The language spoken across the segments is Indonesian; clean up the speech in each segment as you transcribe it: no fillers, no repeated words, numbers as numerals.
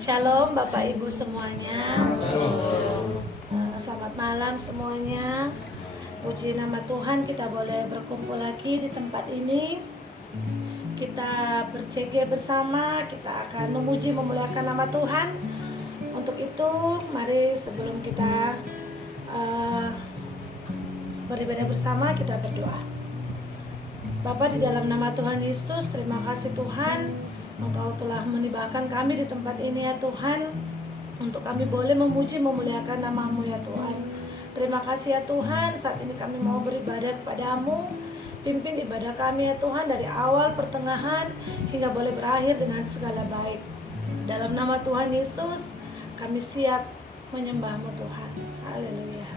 Shalom Bapak Ibu semuanya. Selamat malam semuanya. Puji nama Tuhan, kita boleh berkumpul lagi di tempat ini. Kita berceger bersama, kita akan memuji memuliakan nama Tuhan. Untuk itu, mari sebelum kita beribadah bersama, kita berdoa. Bapa, di dalam nama Tuhan Yesus, terima kasih Tuhan, Engkau telah menibahkan kami di tempat ini ya Tuhan, untuk kami boleh memuji memuliakan nama-Mu ya Tuhan. Terima kasih ya Tuhan, saat ini kami mau beribadah kepada-Mu. Pimpin ibadah kami ya Tuhan, dari awal, pertengahan, hingga boleh berakhir dengan segala baik. Dalam nama Tuhan Yesus, kami siap menyembah-Mu Tuhan. Haleluya.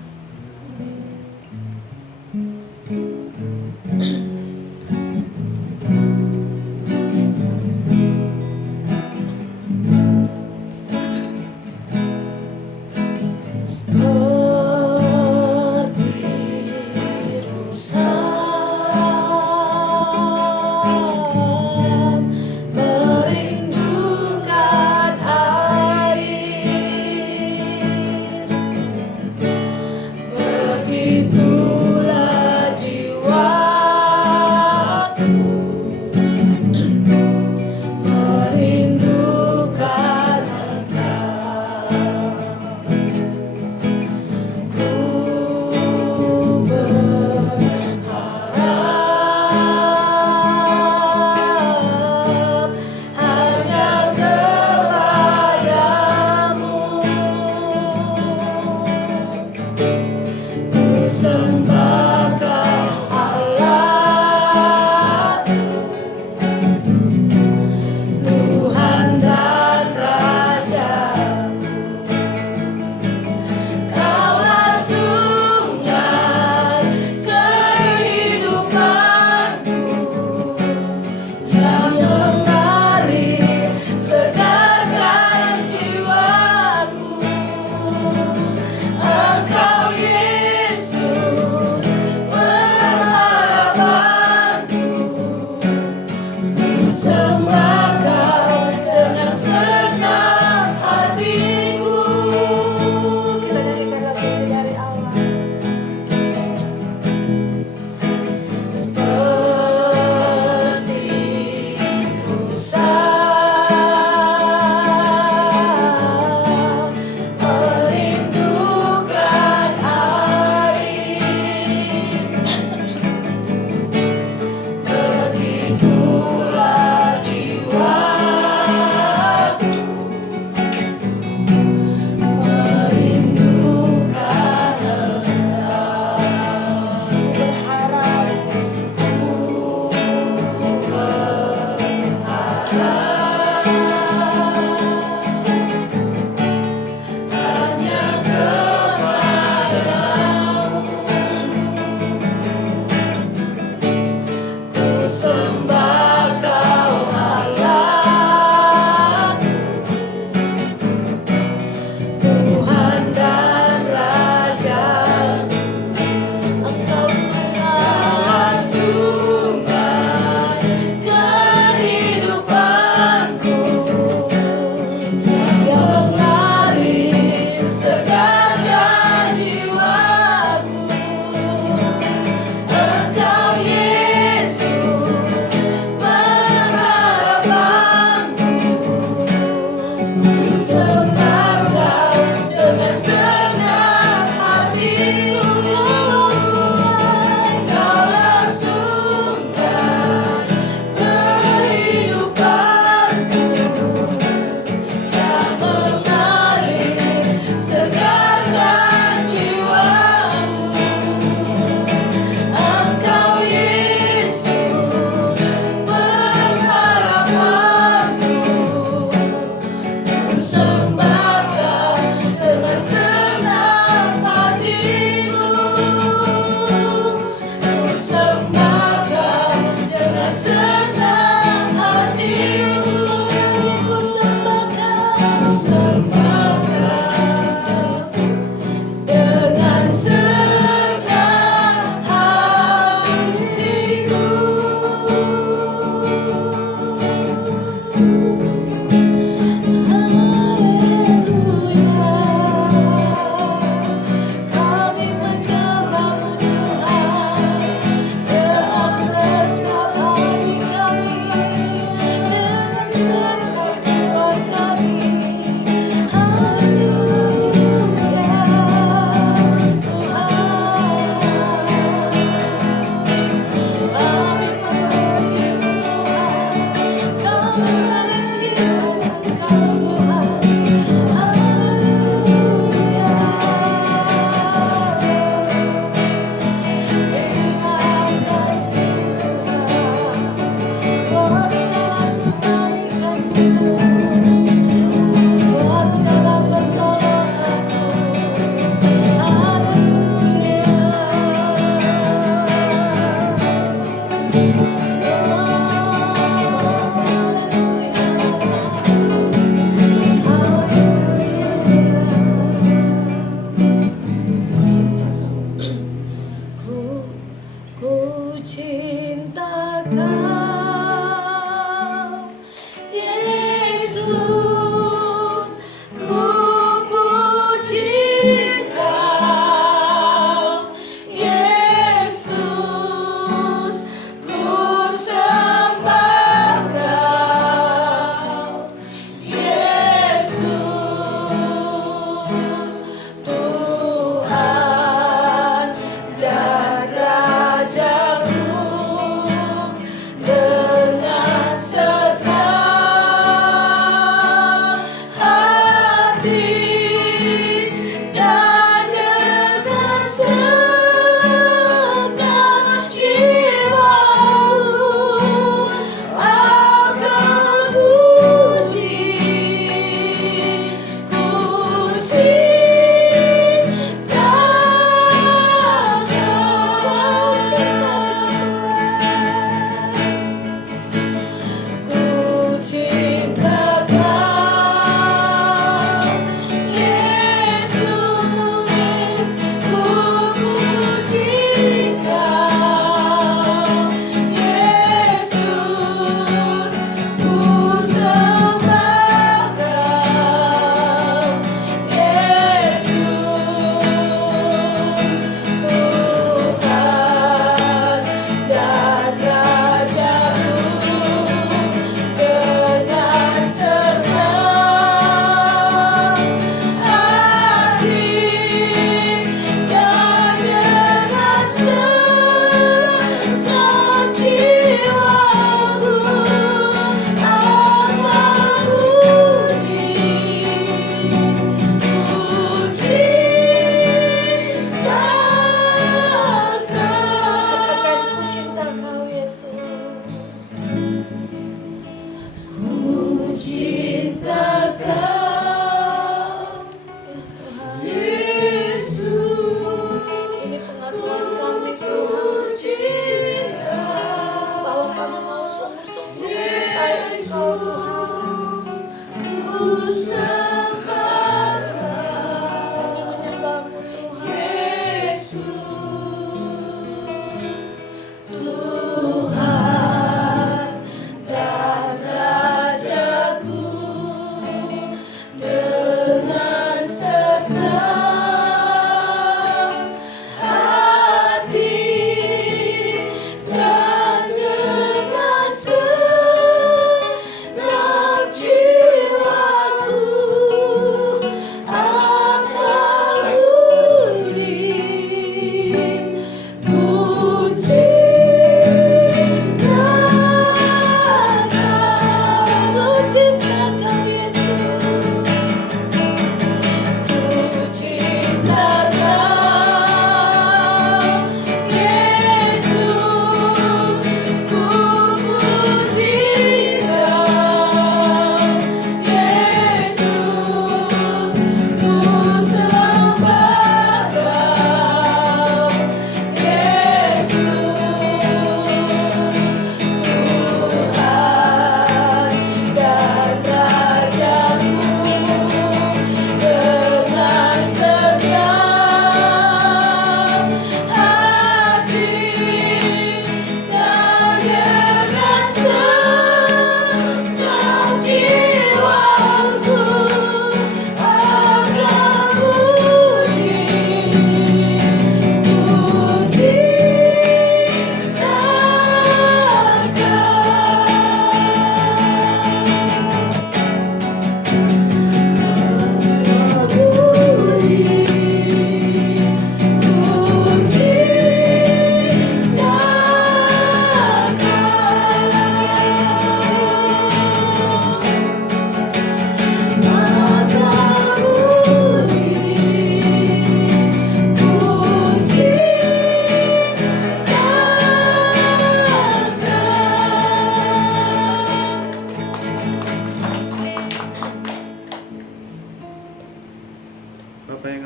jiwaku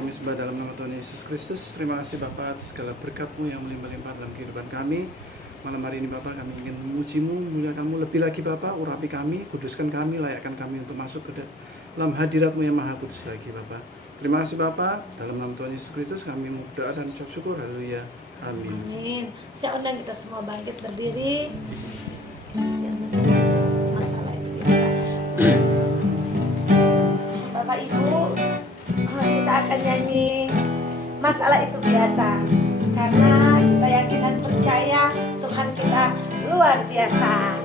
kami sembah dalam nama Tuhan Yesus Kristus. Terima kasih Bapa atas segala berkat-Mu yang melimpah-limpah dalam kehidupan kami. Malam hari ini Bapa, kami ingin memuji-Mu, memuliakan-Mu lebih lagi Bapa. Urapi kami, kuduskan kami, layakkan kami untuk masuk ke dalam hadirat-Mu yang maha kudus lagi Bapa. Terima kasih Bapa, dalam nama Tuhan Yesus Kristus kami berdoa dan ucap syukur. Haleluya. Amin. Amin. Saya undang kita semua bangkit berdiri. Masalah itu biasa. Bapak Ibu, kita akan nyanyi Masalah Itu Biasa, karena kita yakin dan percaya Tuhan kita luar biasa.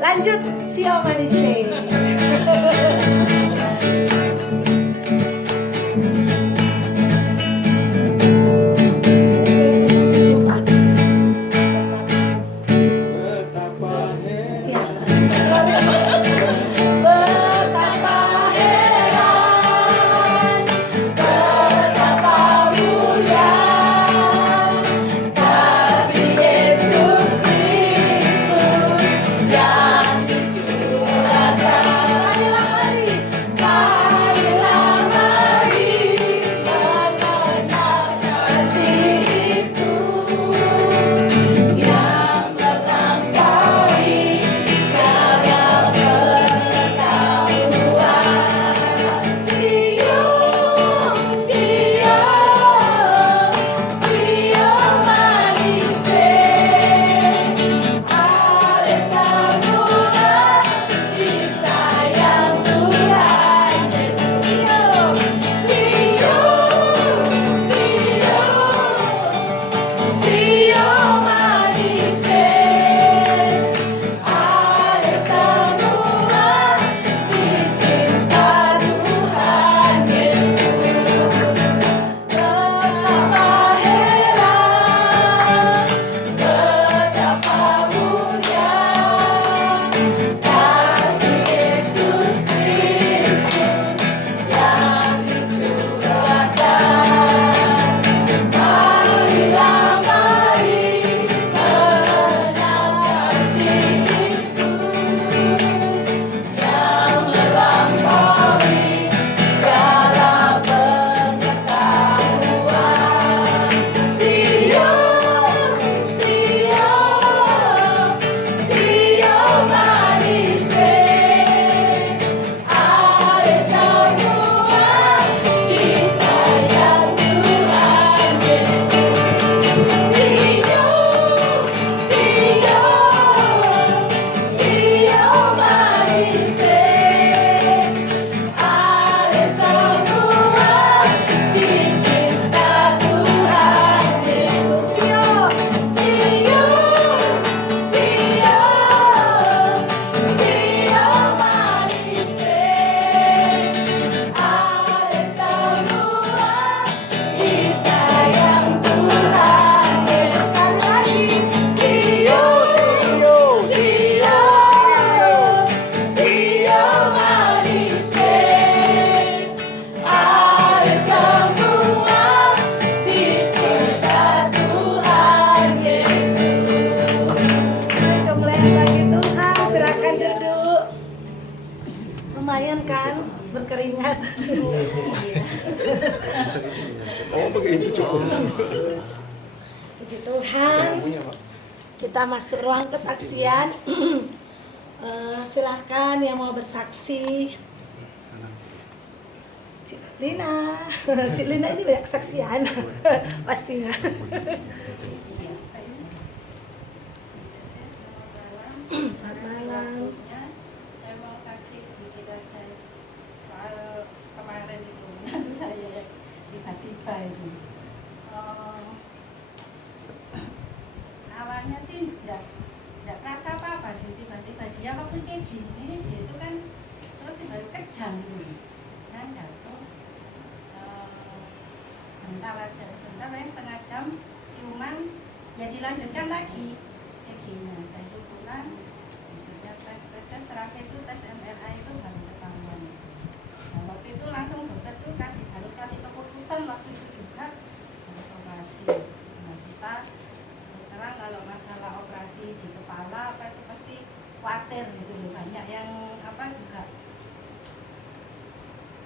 Lanjut, Sio Manise. senang kan berkeringat. Oh begitu cukup. Puji Tuhan. Kita masuk ruang kesaksian. Silahkan yang mau bersaksi. Cik Lina, Cik Lina ini banyak kesaksian pastinya. Selamat malam. Saya mau saksi sedikit aja soal kemarin itu menantu saya yang tiba-tiba itu. Awalnya sih enggak kerasa apa-apa sih, tiba-tiba dia waktu kayak gini dia itu kan terus tiba-tiba kejang gitu, kejang jatuh. Sebentar aja setengah jam siuman ya dilanjutkan lagi kayak gini. Saya itu pulang besoknya tes terakhir itu tes MRI itu baru ketahuan. Nah, waktu itu langsung dokter tuh harus kasih keputusan waktu itu juga harus operasi. Nah, kita terus terang kalau masalah operasi di kepala apa itu pasti khawatir gitu loh, banyak yang apa juga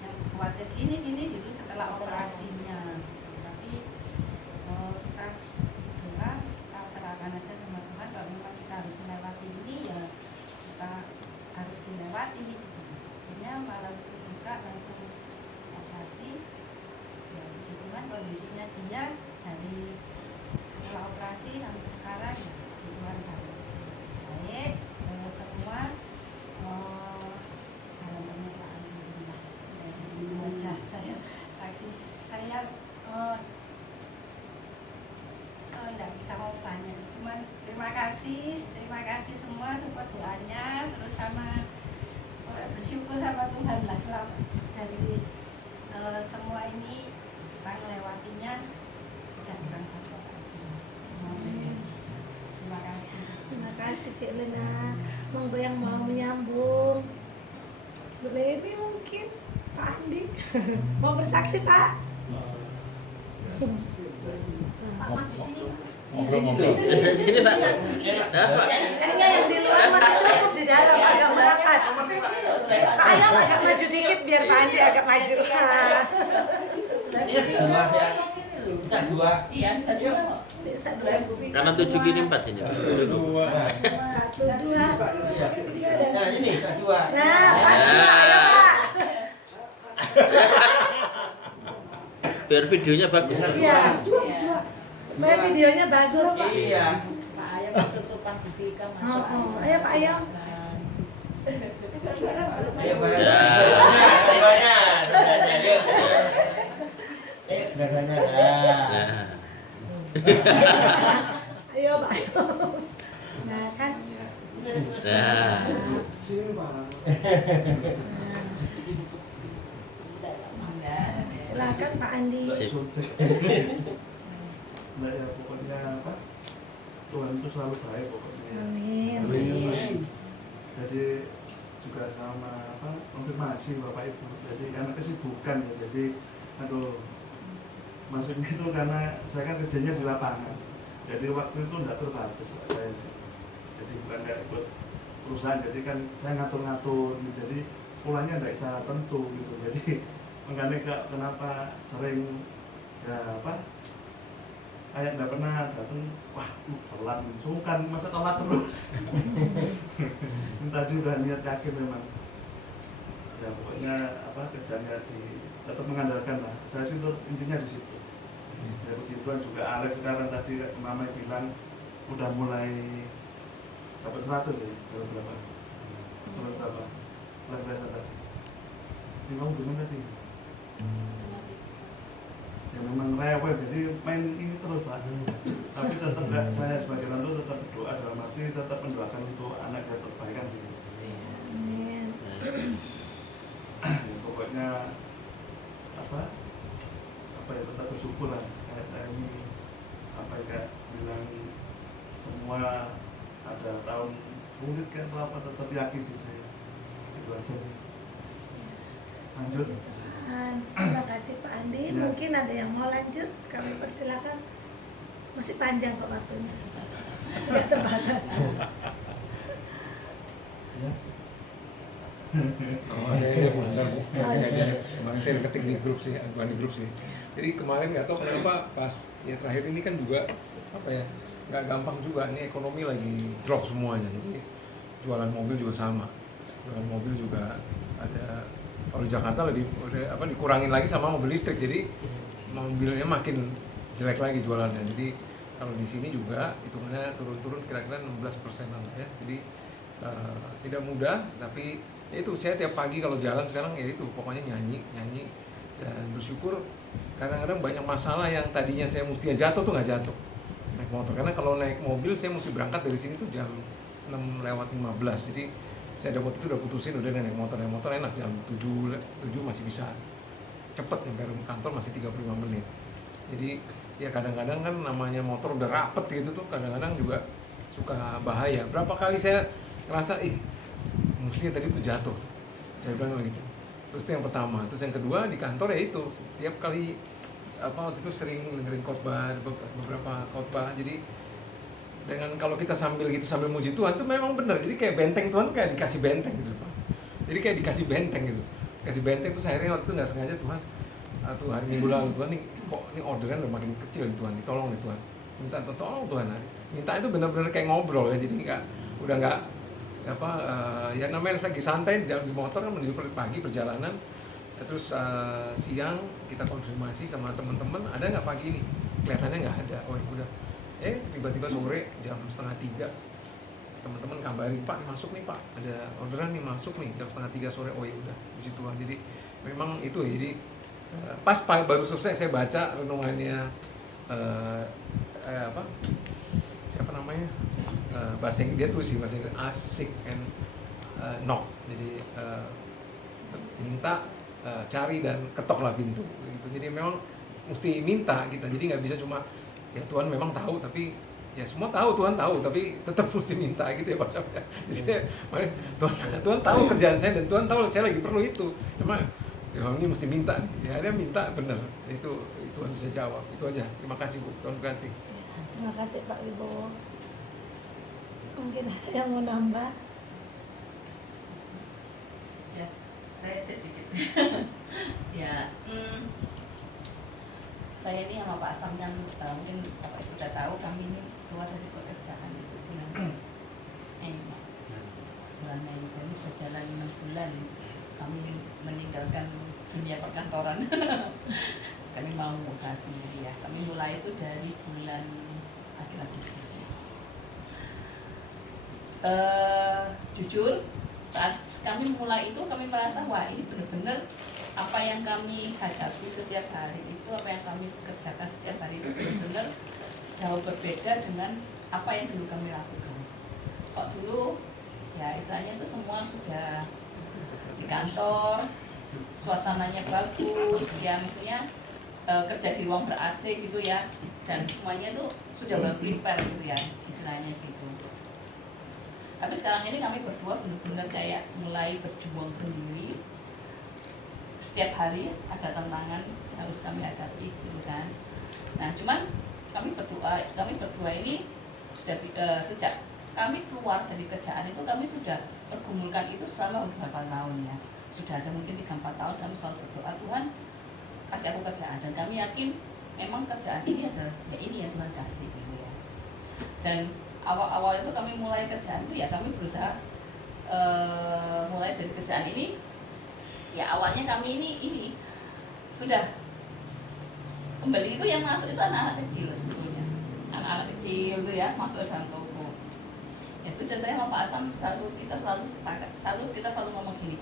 yang khawatir gini gitu setelah operasinya. Tapi kita doa, kita serahkan aja sama Tuhan, kalau memang kita harus melewati ini ya kita harus dilewati. Akhirnya malam itu juga langsung operasi. Ya puji Tuhan kondisinya dia dari setelah operasi sampai sekarang ya puji Tuhan baik semua dalam penyertaan Alhamdulillah. Dari situ aja saya saksi saya tidak bisa mau banyak, cuman terima kasih semua support doanya, terus sama saya bersyukur sama Tuhan lah selama dari semua ini kita melewatinya udah kurang satu lagi. Terima kasih. Terima kasih Cik Lina. Monggo yang mau menyambung. Boleh ini mungkin Pak Andi. Mau bersaksi Pak? Pak maju sini. Sini Pak. Kayaknya yang di luar masih cukup, di dalam agak merapat. Pak Ayam agak maju dikit biar Pak Andi agak maju. Bisa dua. Iya bisa dua. Bisa dua. Karena 7 kiri 4 ini. 1, 2. Nah ini bisa dua. Nah, pas Pak, ayo Pak. Biar videonya bagus. Iya. Supaya videonya bagus Pak. Iya. Pak Ayam tutupan Vika masuk. Ayo Pak Ayam. Ayo Pak. Semuanya. Dadanya. Nah. Ayo Pak Ayam. Nah kan. Nah. Silakan Pak Andi. Nah ya pokoknya apa? Tuhan itu selalu baik pokoknya. Amin. Jadi juga sama apa konfirmasi Bapak Ibu. Jadi karena kesibukan ya. Jadi aduh maksudnya itu karena saya kan kerjanya di lapangan. Jadi waktu itu tidak terbatas saya sih. Jadi bukan kayak ikut perusahaan. Jadi kan saya ngatur-ngatur. Jadi pulangnya tidak bisa tentu gitu. Jadi makanya kenapa sering ya apa kayak nggak pernah datang, wah telat sungkan masa telat terus. Tadi udah niat yakin memang ya pokoknya apa kerjanya tetap mengandalkan lah, saya sih intinya di situ ya. Puji Tuhan juga Alex sekarang tadi Mama bilang udah mulai dapat 100 ya, berapa Alex sadar ini kamu gimana tadi ya memang rewel, jadi main ini terus Pak. Tapi tetap nggak, saya sebagai orang tua tetap berdoa dalam arti tetap mendoakan untuk anak yang terbaik kan gitu. Amin. Ya, pokoknya apa ya tetap bersyukur lah kayak saya ini apa ya bilang semua ada tahun sulit kan atau apa tetap yakin sih saya itu aja sih. Lanjut. Terima kasih Pak Andi. Ya. Mungkin ada yang mau lanjut, kami persilakan. Masih panjang kok waktunya, tidak terbatas. Ya. Oh, saya bentar Bu. Ini aja. Kemarin saya ketik di grup sih, bukan di grup sih. Jadi kemarin nggak tahu kenapa pas ya terakhir ini kan juga apa ya, nggak gampang juga. Ini ekonomi lagi drop semuanya. Jadi jualan mobil juga sama. Jualan mobil juga ada, kalau di Jakarta lebih udah apa dikurangin lagi sama mobil listrik. Jadi mobilnya makin jelek lagi jualannya. Jadi kalau di sini juga hitungannya turun-turun kira-kira 16% lah ya. Jadi tidak mudah, tapi ya itu saya tiap pagi kalau jalan sekarang ya itu pokoknya nyanyi dan bersyukur. Kadang-kadang banyak masalah yang tadinya saya mestinya jatuh tuh nggak jatuh naik motor, karena kalau naik mobil saya mesti berangkat dari sini tuh jam 6:15. Jadi saya waktu itu udah putusin udah naik motor enak jam 7 masih bisa cepet nyampe kantor, masih 35 menit. Jadi ya kadang-kadang kan namanya motor udah rapet gitu tuh kadang-kadang juga suka bahaya. Berapa kali saya ngerasa mestinya tadi tuh jatuh, saya bilang begitu. Terus itu yang pertama. Terus yang kedua di kantor ya itu tiap kali waktu itu sering dengerin khotbah, beberapa khotbah. Jadi dengan kalau kita sambil muji Tuhan tuh memang benar. Jadi kayak benteng Tuhan kayak dikasih benteng gitu Pak. Jadi kayak dikasih benteng gitu. Kasih benteng tuh akhirnya waktu itu nggak sengaja Tuhan hari Minggu lalu Tuhan nih kok ini orderan udah makin kecil nih Tuhan, tolong nih Tuhan. Minta tolong Tuhan. Minta itu benar-benar kayak ngobrol ya. Jadi udah nggak ya namanya lagi santai di motor kan menuju pagi perjalanan. Terus siang kita konfirmasi sama teman-teman ada nggak pagi ini, kelihatannya nggak ada. Oh ya udah, tiba-tiba sore jam 2:30 teman-teman kabarin, Pak masuk nih Pak, ada orderan nih masuk nih jam 2:30 sore. Oh ya udah, puji Tuhan. Jadi memang itu ya. Jadi pas baru selesai saya baca renungannya siapa namanya, bahasa Inggris dia tuh sih bahasa Inggris, ask, seek and knock. Jadi minta, cari dan ketoklah pintu gitu. Jadi memang mesti minta kita, jadi nggak bisa cuma ya Tuhan memang tahu, tapi ya semua tahu, Tuhan tahu, tapi tetap mesti minta gitu ya Pak Sabda. Jadi Tuhan tahu kerjaan saya dan Tuhan tahu saya lagi perlu itu, cuma ya ini mesti minta, ya dia minta benar, itu Tuhan bisa jawab. Itu aja. Terima kasih Bu, Tuhan berkati. Terima kasih Pak Wibowo. Mungkin ada yang mau nambah? Ya, saya sedikit. Ya, saya ini sama Pak Sam kan mungkin Bapak Ibu sudah tahu kami ini keluar dari pekerjaan itu bulan Mei, jadi sudah jalan 6 bulan kami meninggalkan dunia perkantoran. Kami mau usaha sendiri ya. Kami mulai itu dari bulan akhir Agustus. Jujur saat kami mulai itu kami merasa wah ini benar-benar apa yang kami hadapi setiap hari itu, apa yang kami kerjakan setiap hari itu benar-benar jauh berbeda dengan apa yang dulu kami lakukan. Kok dulu ya istilahnya itu semua sudah di kantor, suasananya bagus, ya maksudnya kerja di ruang ber-AC gitu ya, dan semuanya itu sudah well prepare gitu ya istilahnya gitu. Tapi sekarang ini kami berdua benar-benar kayak mulai berjuang sendiri. Setiap hari ada tantangan harus kami hadapi gitu kan. Nah cuman kami berdua ini sudah sejak kami keluar dari kerjaan itu kami sudah pergumulkan itu selama beberapa tahun ya. Sudah ada mungkin 3-4 tahun kami selalu berdoa, Tuhan kasih aku kerjaan, dan kami yakin memang kerjaan ini adalah ya ini yang Tuhan kasih gitu ya. Dan awal-awal itu kami mulai kerjaan itu ya kami berusaha mulai dari kerjaan ini ya awalnya kami ini sudah kembali itu yang masuk itu anak-anak kecil sebetulnya, anak-anak kecil itu ya masuk ke dalam toko. Ya sudah, saya sama Pak Asam kita selalu ngomong gini,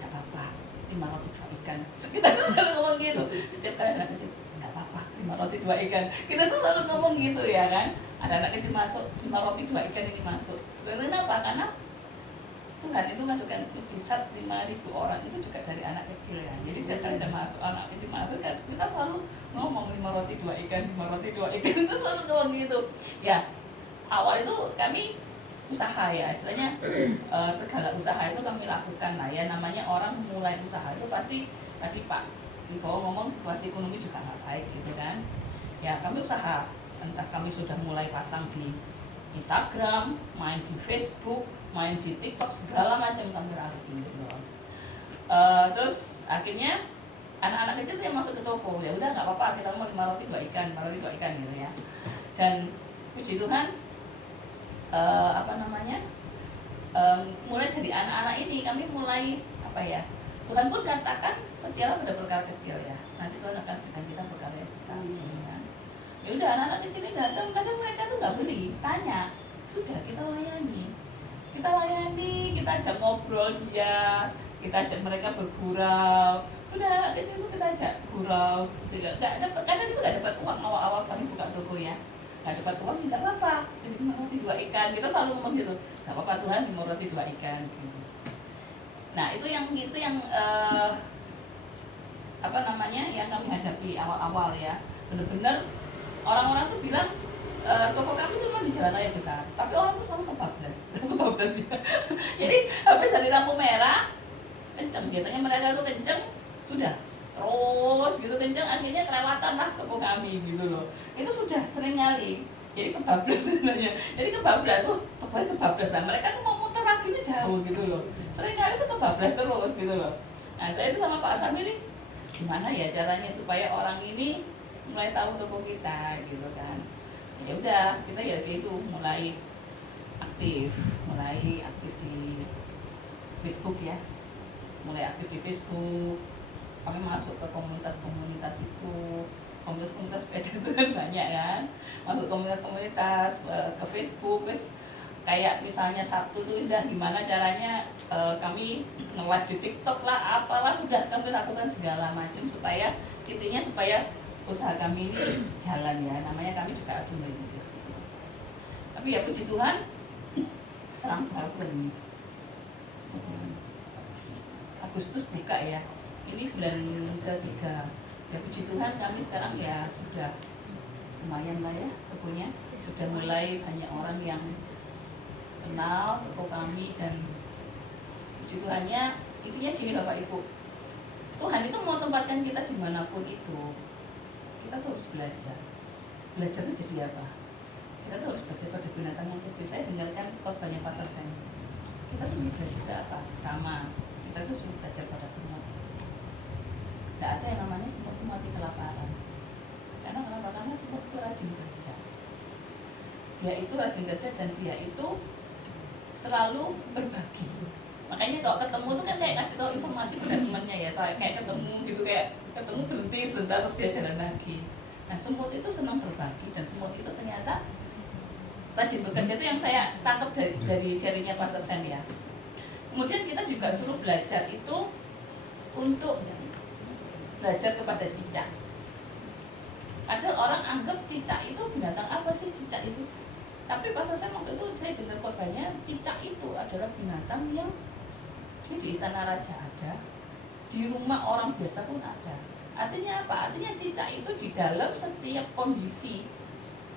gak apa-apa 5 roti 2 ikan. Kita tuh selalu ngomong gitu setiap kali anak kecil, gak apa-apa 5 roti 2 ikan. Kita tuh selalu ngomong gitu ya kan. Ada anak kecil masuk, 5 roti 2 ikan ini masuk. Kenapa? Karena Tuhan itu ngadukan mujizat 5.000 orang itu juga dari anak kecil ya. Jadi setiap kali ada masuk anak kecil masuk kan kita selalu ngomong 5 roti 2 ikan, 5 roti 2 ikan. Itu selalu ngomong gitu. Ya awal itu kami usaha ya, istilahnya segala usaha itu kami lakukan lah ya, namanya orang mulai usaha itu pasti tadi Pak Wibowo ngomong situasi ekonomi juga nggak baik gitu kan ya. Kami usaha, entah kami sudah mulai pasang di Instagram, main di Facebook, main di TikTok, segala macam kami lakukan gitu. Terus akhirnya anak-anak kecil tuh yang masuk ke toko, ya udah nggak apa-apa, kita mau 5 roti 2 ikan, 5 roti 2 ikan gitu ya. Dan puji Tuhan, mulai dari anak-anak ini kami mulai apa ya, Tuhan pun katakan setialah pada perkara kecil ya, nanti Tuhan akan berikan kita perkara yang besar. Ya udah, anak-anak kecil ini datang, kadang mereka tuh nggak beli, tanya, sudah kita layani, kita ajak ngobrol dia, kita ajak mereka bergurau. Sudah anak kecil itu kita ajak gurau, kadang itu nggak dapat uang awal-awal kami buka toko ya, nggak dapat uang nggak apa-apa, jadi 5 roti 2 ikan, kita selalu ngomong gitu, nggak apa-apa Tuhan, 5 roti 2 ikan gitu. Nah itu yang yang kami hadapi awal-awal ya, benar-benar orang-orang tuh bilang toko kami cuma di jalan raya besar, tapi orang tuh selalu kebablas ya. Jadi habis dari lampu merah kenceng, biasanya mereka tuh kenceng, sudah terus gitu kenceng, akhirnya kelewatan lah toko kami gitu loh. Itu sudah sering kali, jadi kebablas sebenarnya. Jadi kebablas, pokoknya kebablas lah. Mereka tuh mau muter lagi ini jauh gitu loh. Sering kali tuh kebablas terus gitu loh. Nah saya itu sama Pak Asam ini, gimana ya caranya supaya orang ini mulai tahu toko kita gitu kan. Ya udah, kita ya situ mulai aktif di Facebook ya, mulai aktif di Facebook. Kami masuk ke komunitas itu, komunitas sepeda itu kan banyak kan, masuk komunitas ke Facebook, terus kayak misalnya Sabtu tuh udah gimana caranya kami nge-live di TikTok lah, apalah, sudah kami lakukan segala macam supaya intinya supaya usaha kami ini jalan ya, namanya kami juga agen merintis gitu. Tapi ya puji Tuhan, serang problem. Agustus buka ya, ini bulan ketiga. Ya puji Tuhan kami sekarang ya sudah lumayan lah ya tokonya, sudah mulai banyak orang yang kenal toko kami. Dan puji Tuhannya, intinya gini Bapak Ibu, Tuhan itu mau tempatkan kita dimanapun itu, kita tuh harus belajar. Belajarnya jadi apa? Kita tuh harus belajar pada binatang yang kecil. Saya dengarkan khotbahnya Pastor Sam. Kita tuh belajar apa? Sama. Kita tuh suruh belajar pada semut. Tidak ada yang namanya semut itu mati kelaparan. Karena kenapa? Karena semut itu rajin kerja. Dia itu rajin kerja dan dia itu selalu berbagi. Makanya kalau ketemu tuh kan kayak kasih tahu informasi pada temannya ya, saya kayak ketemu gitu, kayak ketemu berhenti sebentar terus dia jalan lagi. Nah semut itu senang berbagi, dan semut itu ternyata rajin bekerja. Itu yang saya tangkap dari sharingnya Pastor Sam ya. Kemudian kita juga suruh belajar itu untuk belajar kepada cicak. Ada orang anggap cicak itu binatang apa sih cicak itu? Tapi Pastor Sam waktu itu saya dengar khotbahnya, cicak itu adalah binatang yang di istana raja ada, di rumah orang biasa pun ada. Artinya apa? Artinya cicak itu di dalam setiap kondisi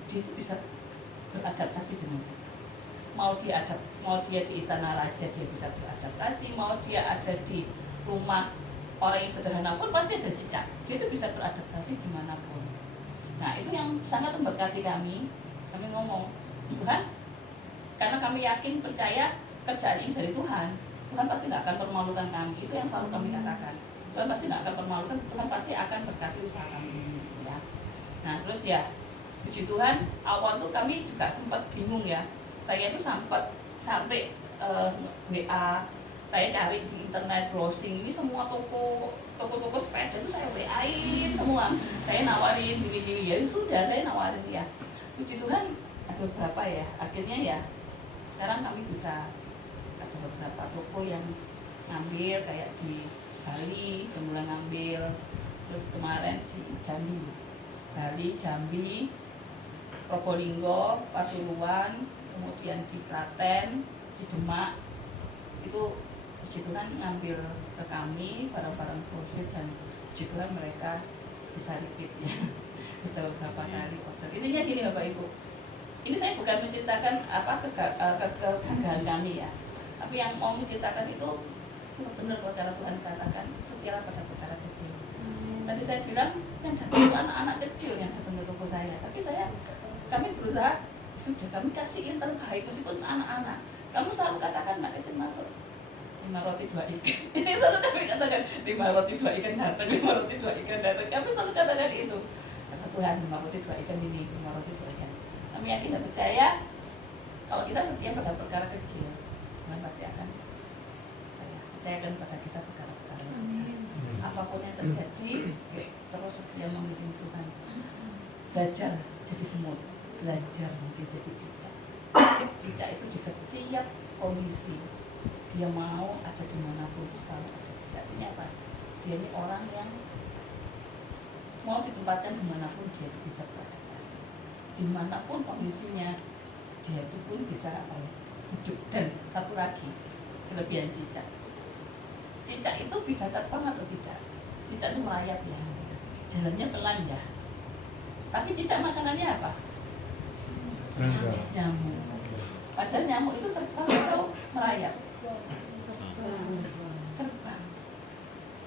dia itu bisa beradaptasi dengan cepat. Mau dia di istana raja dia bisa beradaptasi, mau dia ada di rumah orang yang sederhana pun pasti ada cicak. Dia itu bisa beradaptasi dimanapun. Nah itu yang sangat memberkati kami. Kami ngomong, Tuhan, karena kami yakin, percaya kerjaan ini dari Tuhan. Tuhan pasti nggak akan permalukan kami. Itu yang selalu kami katakan. Tuhan pasti nggak akan permalukan. Tuhan pasti akan berkati usaha kami ini. Ya. Nah terus ya, puji Tuhan, awal tuh kami juga sempat bingung ya. Saya itu sampai WA, saya cari di internet browsing, ini semua toko sepeda itu saya WA-in semua. Saya nawarin gini-gini ya, sudah saya nawarin ya. Puji Tuhan ada beberapa ya. Akhirnya ya sekarang kami bisa ada beberapa toko yang ngambil, kayak di Bali udah mulai ngambil, terus kemarin di Jambi, Bali, Jambi, Probolinggo, Pasuruan, kemudian di Klaten, di Demak. Itu puji Tuhan ngambil ke kami barang-barang brosur, dan puji Tuhan mereka bisa repeat ya, bisa beberapa kali order. Intinya gini Bapak Ibu, ini saya bukan menceritakan kegagalan kami ya, tapi yang mau menceritakan itu benar perkara Tuhan katakan, setialah pada perkara kecil. Tadi saya bilang yang datang itu anak-anak kecil yang datang ke toko saya, tapi kami berusaha, sudah kami kasih yang terbaik meskipun anak-anak. Kamu selalu katakan anak kecil masuk, ya 5 roti 2 ikan. Ini selalu kami katakan 5 roti 2 ikan datang, 5 roti 2 ikan datang. Kami selalu katakan itu. Kata Tuhan 5 roti 2 ikan ini, 5 roti 2 ikan. Kami yakin dan percaya kalau kita setia pada perkara kecil, Tuhan pasti akan percayakan pada kita perkara-perkara yang besar. Apapun yang terjadi, terus setia mengikuti Tuhan. Belajar jadi semut, belajar mungkin jadi cicak. Cicak itu di setiap kondisi dia mau ada dimanapun selalu ada. Artinya apa? Dia ini orang yang mau ditempatkan dimanapun dia itu bisa beradaptasi. Dimanapun kondisinya dia itu pun bisa apa ya, hidup. Dan satu lagi kelebihan cicak. Cicak itu bisa terbang atau tidak? Cicak itu merayap ya, jalannya pelan ya. Tapi cicak makanannya apa? Nyamuk. Padahal nyamuk itu terbang atau merayap? Terbang.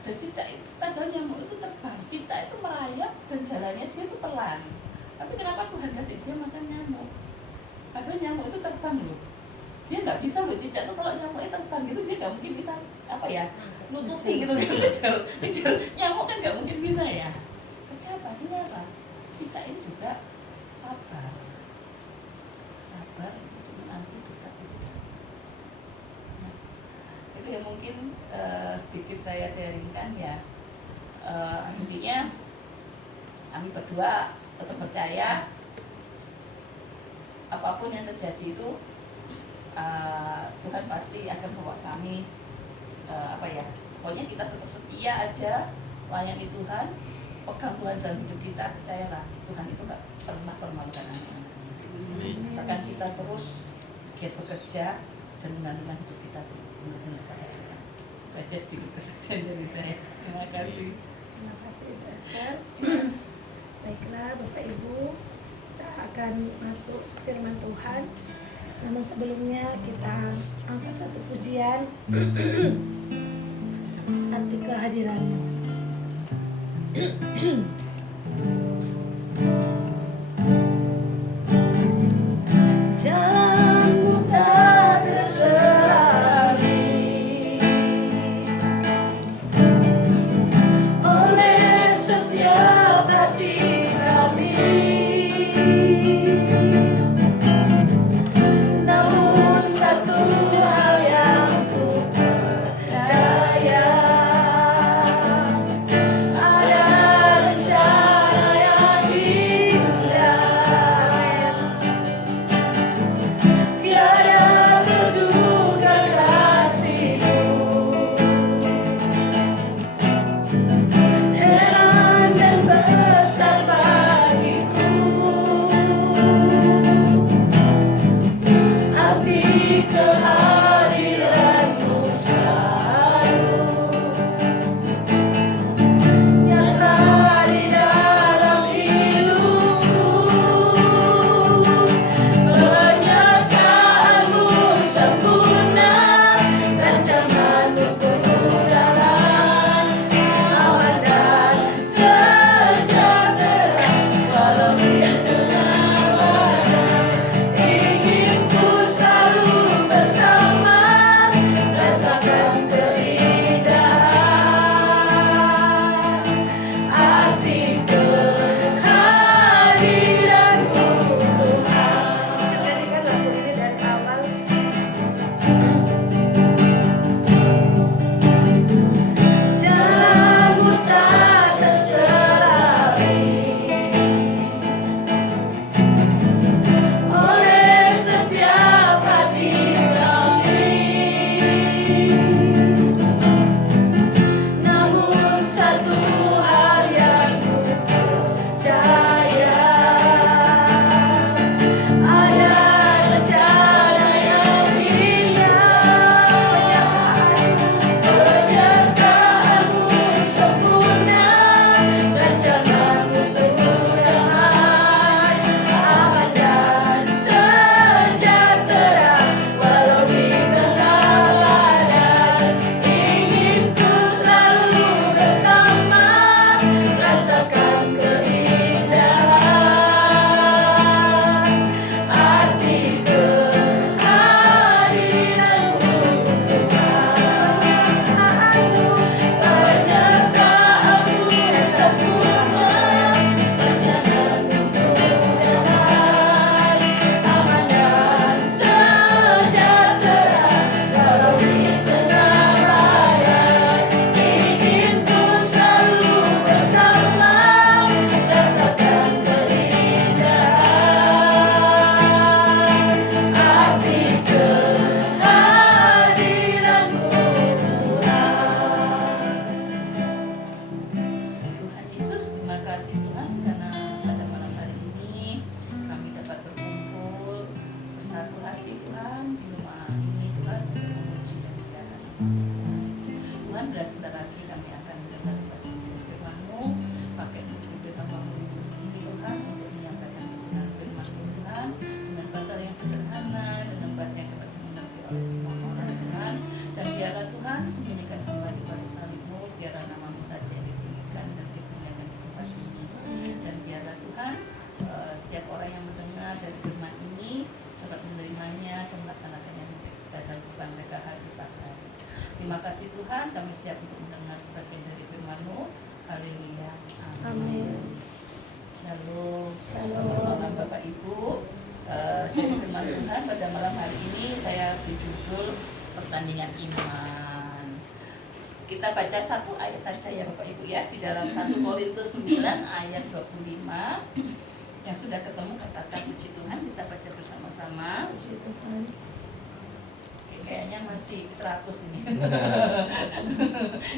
Dan cicak itu, padahal nyamuk itu terbang. Cicak itu merayap dan jalannya dia itu pelan. Tapi kenapa Tuhan kasih dia makan nyamuk? Padahal nyamuk itu terbang loh. Dia nggak bisa loh, cicak itu kalau nyamuk itu terbang gitu dia nggak mungkin bisa apa ya, nututi gitu kan, ngejar nyamuk kan nggak mungkin bisa ya. Tapi apa? Ternyata cicak ini juga sabar untuk menanti berkat Tuhan. Nah, itu yang mungkin sedikit saya sharingkan ya. Intinya kami berdua tetap percaya apapun yang terjadi itu Tuhan pasti akan bawa kami pokoknya kita tetap setia aja, layani Tuhan, pegang Tuhan dalam hidup kita, percayalah Tuhan itu gak pernah permalukan anak-anaknya. Misalkan kita terus giat bekerja dan menggantungkan hidup kita benar-benar pada Tuhan. Baca sedikit kesaksian dari saya. Terima kasih. Terima kasih Ibu Esther. Baiklah Bapak Ibu, kita akan masuk firman Tuhan. Namun sebelumnya kita angkat satu pujian nanti kehadiranmu. Jalanmu tak terselahi oleh setiap hati kami. Namun satu hal yang ku percaya, ada rencana kasih Tuhan, kami siap untuk mendengar sebagian dari firman-Mu. Haleluya. Amin. Shalom. Shalom. Bapak Ibu, sharing firman Tuhan pada malam hari ini saya beri judul pertandingan iman. Kita baca satu ayat saja ya Bapak Ibu ya, di dalam 1 Korintus 9 ayat 25. Yang sudah ketemu katakan puji Tuhan, kita baca bersama-sama. Puji Tuhan. Oke, kayaknya masih 100 ini.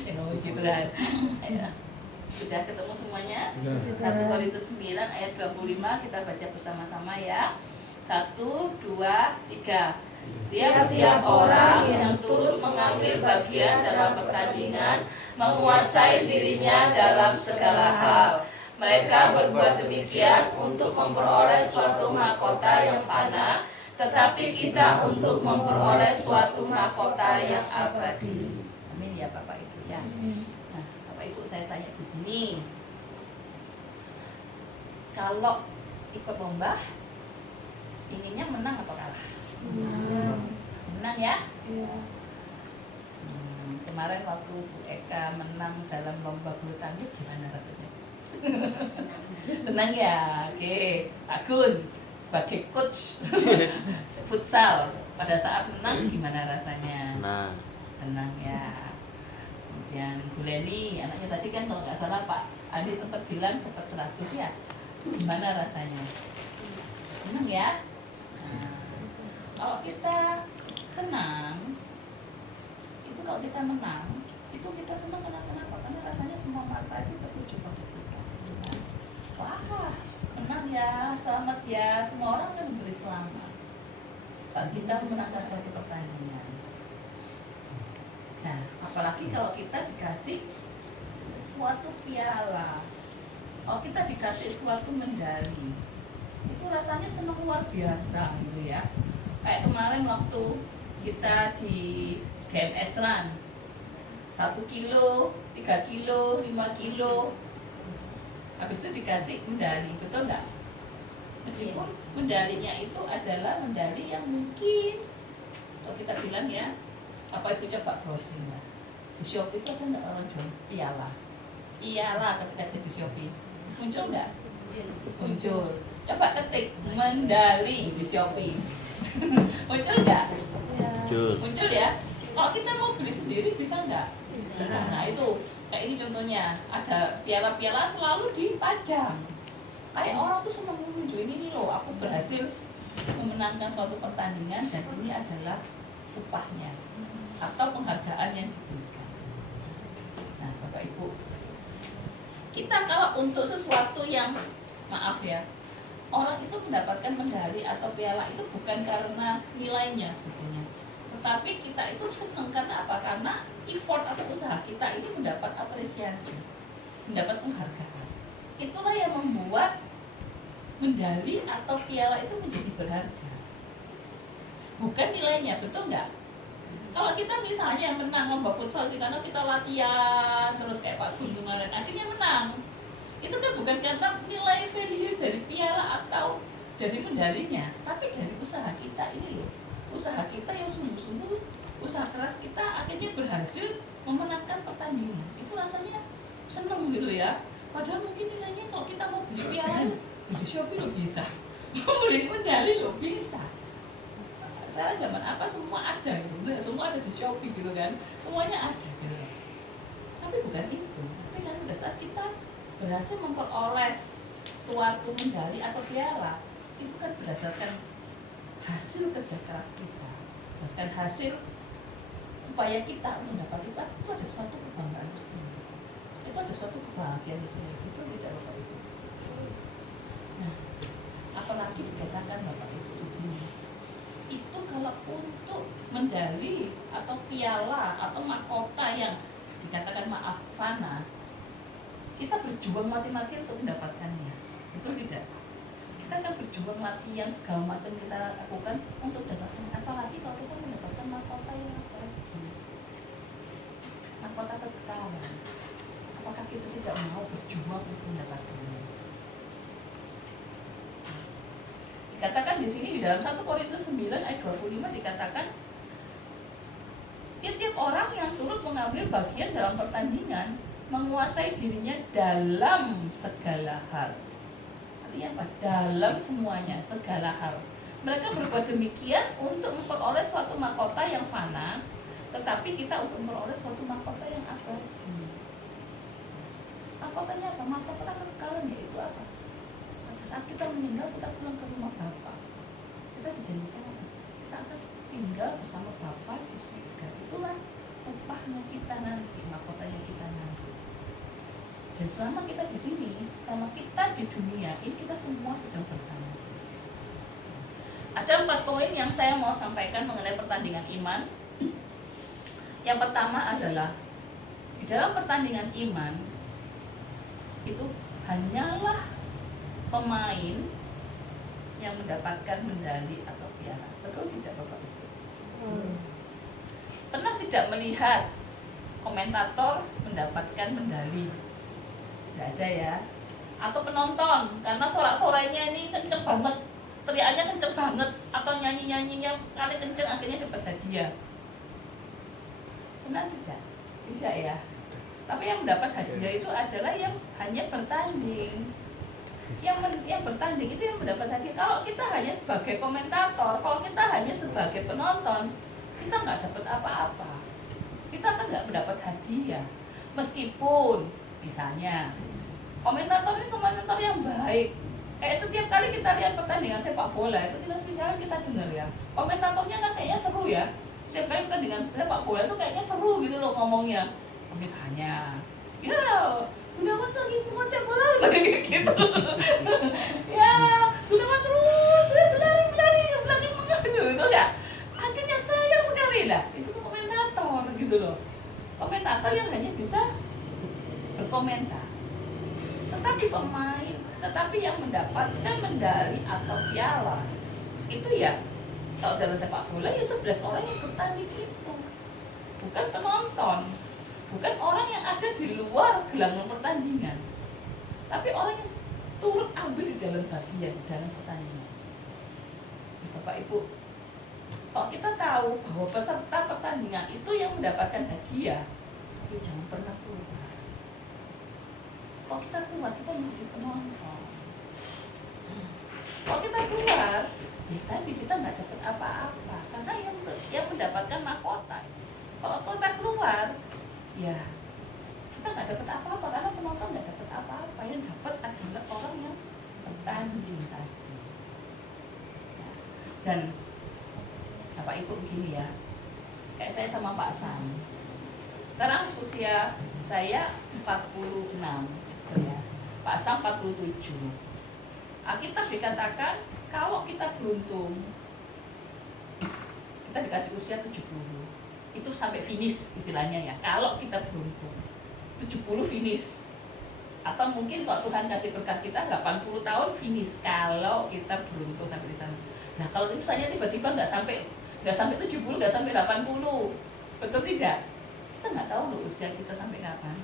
Ya, puji Tuhan. Ayo. Sudah ketemu semuanya? Puji 1 Tuhan. Korintus 9 ayat 25 kita baca bersama-sama ya. 1, 2, 3. Tiap-tiap orang yang turut mengambil bagian dalam pertandingan menguasai dirinya dalam segala hal. Mereka berbuat demikian untuk memperoleh suatu mahkota yang fana, tetapi kita untuk memperoleh suatu mahkota yang abadi. Amin ya Bapak Ibu ya. Nah, Bapak Ibu saya tanya di sini. Kalau ikut lomba, inginnya menang atau kalah? Menang ya? Iya. Kemarin waktu Bu Eka menang dalam lomba bulu tangkis gimana rasanya? Senang ya? Oke, Pak Gun sebagai coach futsal pada saat menang gimana rasanya? Senang. Senang ya. Kemudian Bu Leni, anaknya tadi kan kalau nggak salah Pak Andi sempat bilang dapat 100 ya. Gimana rasanya? Senang ya? Nah, kalau kita senang, itu kalau kita menang, itu kita senang kenapa? Karena rasanya semua mata itu tertuju pada kita. Wah, menang ya, selamat ya, semua orang kan memberi selamat saat kita memenangkan suatu pertandingan. Nah, apalagi kalau kita dikasih suatu piala, kalau kita dikasih suatu medali, itu rasanya senang luar biasa gitu ya. Kayak kemarin waktu kita di GMS Run 1 kilo, 3 kilo, 5 kilo, habis itu dikasih medali, betul nggak? Meskipun medalinya itu adalah medali yang mungkin, kalau kita bilang ya, apa itu coba browsing lah. Di Shopee itu ada nggak orang jual piala? Piala ketika jadi Shopee muncul nggak? Muncul. Coba ketik medali di Shopee. Muncul nggak? Muncul ya. Kalau kita mau beli sendiri bisa nggak? Bisa. Nah itu kayak ini contohnya, ada piala-piala selalu dipajang. Kayak orang tuh senang menunjuk ini nih loh, aku berhasil memenangkan suatu pertandingan dan ini adalah upahnya atau penghargaan yang diberikan. Nah Bapak Ibu, kita kalau untuk sesuatu yang maaf ya, orang itu mendapatkan medali atau piala itu bukan karena nilainya sebetulnya, tetapi kita itu senang karena apa? Karena effort atau usaha kita ini mendapat apresiasi, mendapat penghargaan. Itulah yang membuat medali atau piala itu menjadi berharga, bukan nilainya, betul nggak? Kalau kita misalnya menang lomba futsal karena kita latihan terus kayak Pak Gun kemarin, akhirnya menang, itu kan bukan karena nilai value dari piala atau dari medalinya, tapi dari usaha kita ini loh, usaha kita yang sungguh-sungguh, usaha keras kita akhirnya berhasil memenangkan pertandingan. Itu rasanya seneng gitu ya. Padahal mungkin nilainya kalau kita mau beli piala, beli Shopee lo bisa, mau beli medali lo bisa. Sekarang zaman apa semua ada gitu, nah, semua ada di Shopee gitu kan, semuanya ada gitu. Tapi bukan itu, tapi kan pada saat kita berhasil memperoleh suatu medali atau piala, itu kan berdasarkan hasil kerja keras kita, berdasarkan hasil upaya kita untuk mendapat itu ada suatu kebanggaan tersendiri, itu ada suatu kebahagiaan di sini, itu tidak Bapak Ibu. Nah, apalagi dikatakan Bapak Ibu di sini, itu kalau untuk medali atau piala atau mahkota yang dikatakan maaf fana, kita berjuang mati-matian untuk mendapatkannya, itu tidak. Kita kan berjuang mati yang segala macam kita lakukan untuk mendapatkan, apalagi kalau kita mendapatkan mahkota yang abadi, mahkota kekekalan. Apakah kita tidak mau berjuang untuk mendapatkannya? Dikatakan di sini di dalam 1 Korintus 9 ayat 25 dikatakan Tiap-tiap orang yang turut mengambil bagian dalam pertandingan menguasai dirinya dalam segala hal. Artinya apa? Dalam semuanya, segala hal. Mereka berbuat demikian untuk memperoleh suatu mahkota yang fana, tetapi kita untuk memperoleh suatu mahkota yang abadi. Mahkotanya apa? Mahkota kekekalan, yaitu apa? Pada saat kita meninggal, kita pulang ke rumah Bapa. Kita dijanjikan apa? Kita akan tinggal bersama Bapa di surga. Itulah upahnya kita nanti, mahkotanya kita nanti. Dan selama kita di sini, selama kita di dunia, ini kita semua sedang bertanding. Ada 4 poin yang saya mau sampaikan mengenai pertandingan iman. Yang pertama adalah di dalam pertandingan iman itu hanyalah pemain yang mendapatkan medali atau piala. Betul tidak Bapak Ibu? Pernah tidak melihat komentator mendapatkan medali? Tidak ada ya. Atau penonton karena sorak-sorainya ini kenceng banget, teriaknya kenceng banget, atau nyanyi-nyanyinya kali kenceng akhirnya dapat hadiah. Pernah tidak? Tidak ya. Tapi yang mendapat hadiah itu adalah yang hanya bertanding. Yang bertanding itu yang mendapat hadiah. Kalau kita hanya sebagai komentator, kalau kita hanya sebagai penonton, kita nggak dapat apa-apa. Kita kan nggak mendapat hadiah. Meskipun misalnya komentator ini komentator yang baik. Kayak setiap kali kita lihat pertandingan sepak bola itu kita dengar ya. Komentatornya kan kayaknya seru ya. Setiap kali pertandingan sepak bola itu kayaknya seru gitu loh ngomongnya. Misalnya, ya Gunawan lagi mengoncat bola kayak gitu. Ya, Gunawan terus berlari gitu ya. Akhirnya sayang sekali lah. Itu komentator gitu loh. Komentator yang hanya bisa berkomentar. Tetapi pemain, tetapi yang mendapatkan medali atau piala itu ya, kalau dalam sepak bola ya 11 orang yang bertanding itu, bukan penonton, bukan orang yang ada di luar gelanggang pertandingan, tapi orang yang turut ambil di dalam bagian dalam pertandingan. Bapak Ibu, kalau kita tahu bahwa peserta pertandingan itu yang mendapatkan hadiah, itu jangan pernah keluar. Kalau kita keluar, kita jadi penonton. Kalau kita keluar, ya tadi kita nggak dapat apa-apa, karena yang mendapatkan mahkota. Kalau kita keluar, ya kita nggak dapat apa-apa, karena penonton nggak dapat apa-apa. Yang dapat adalah orang yang bertanding tadi. Ya. Dan Bapak Ibu begini ya, kayak saya sama Pak Sam. Sekarang usia saya 46, ya. Pak Sam 47. Alkitab dikatakan kalau kita beruntung, kita dikasih usia 70. Itu sampai finish istilahnya ya. Kalau kita beruntung 70 finish. Atau mungkin kalau Tuhan kasih berkat kita 80 tahun finish kalau kita beruntung sampai di sana. Nah, kalau misalnya tiba-tiba nggak sampai 70, nggak sampai 80. Betul tidak? Kita nggak tahu loh usia kita sampai kapan.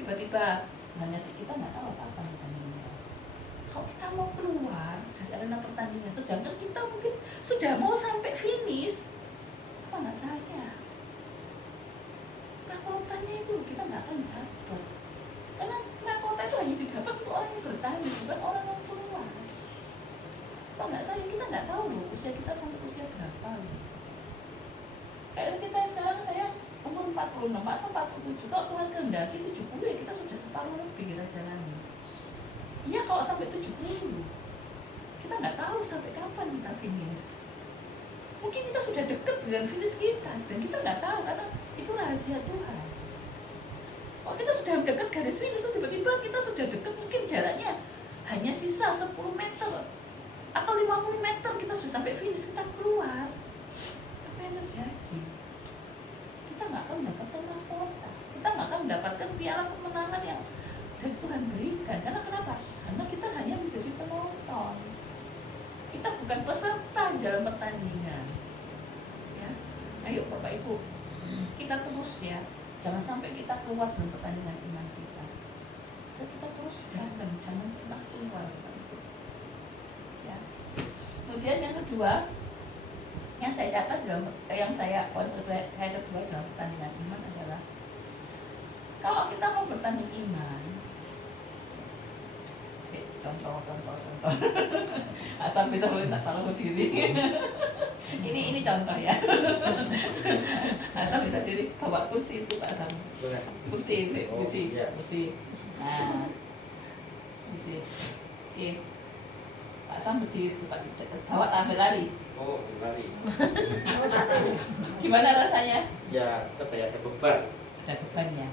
Tiba-tiba hanya sih kita nggak tahu apa-apa pertandingan. Kalau kita mau keluar dari arena pertandingan, sedangkan kita mungkin sudah mau sampai finish, apa nggak saya? Mahkotanya itu kita nggak akan dapat, karena mahkota itu hanya didapat untuk orang yang bertanding, bukan orang yang keluar. Apa nggak saya? Kita nggak tahu loh usia kita sampai usia berapa loh. Kayak kita sekarang, saya umur 46, masa 47, kalau Tuhan kehendaki 70 ya kita sudah separuh lebih kita jalani. Iya, kalau sampai 70 kita nggak tahu sampai kapan kita finish. Mungkin kita sudah dekat dengan finish kita dan kita nggak tahu, karena itu rahasia Tuhan. Kalau kita sudah dekat garis finish, tiba-tiba kita sudah dekat, mungkin jaraknya hanya sisa 10 meter atau 50 meter kita sudah sampai finish, kita keluar. Apa yang terjadi? Kita nggak akan mendapatkan mahkota, kita nggak akan mendapatkan piala kemenangan yang dari Tuhan berikan. Karena kenapa? Karena kita hanya menjadi penonton. Kita bukan peserta dalam pertandingan. Ya, ayo Bapak Ibu, kita terus ya, jangan sampai kita keluar dalam pertandingan iman kita. Kita terus dalam, jangan pernah keluar Bapak Ibu. Ya. Kemudian yang kedua, yang saya catat yang saya konsekuensi kedua dalam pertandingan iman adalah kalau kita mau bertanding iman, contoh asal bisa tak tahu diri. ini contoh ya. Asal bisa diri bawa kursi itu Pak Sam. Kursi. Nah, kursi. Oke. Pak Sam berdiri itu Pak, bawa ambil lari. Oh, lari. Gimana rasanya? Ya, apa ya, ada beban. Ada bebannya.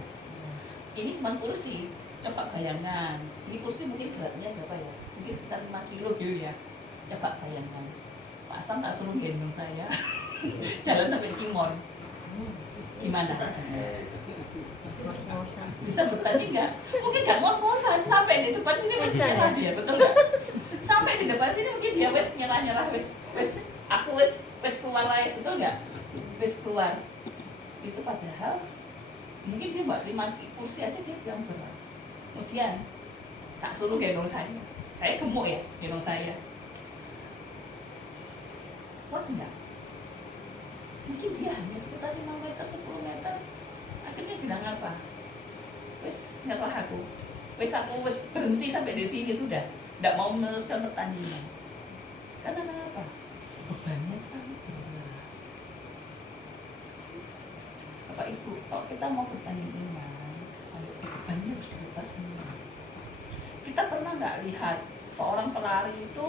Ini cuma kursi. Coba bayangkan, ini kursi mungkin beratnya berapa ya? Mungkin sekitar 5 kilo gitu ya. Coba bayangkan, Pak Sam tak suruh gendong saya jalan sampai Cimon, gimana rasanya? Bisa bertanding nggak? Mungkin nggak ngos-ngosan, sampai di depan sini masih nyerah dia, betul nggak? Sampai di depan sini mungkin dia wes nyerah, aku wes keluar lagi, betul nggak? Wes keluar. Itu padahal mungkin dia buat 5 kursi aja dia bilang berat. Kemudian tak suruh gendong saya gemuk ya gendong saya. Wah enggak, mungkin dia hanya sekitar 5 meter 10 meter. Akhirnya bilang apa? Wes nyerah aku wes berhenti sampai di sini sudah, tidak mau meneruskan pertandingan. Karena apa? Bebannya terlalu berat. Bapak Ibu, kalau kita mau bertanding iman, bebannya harus dilepas semua. Kita pernah nggak lihat seorang pelari itu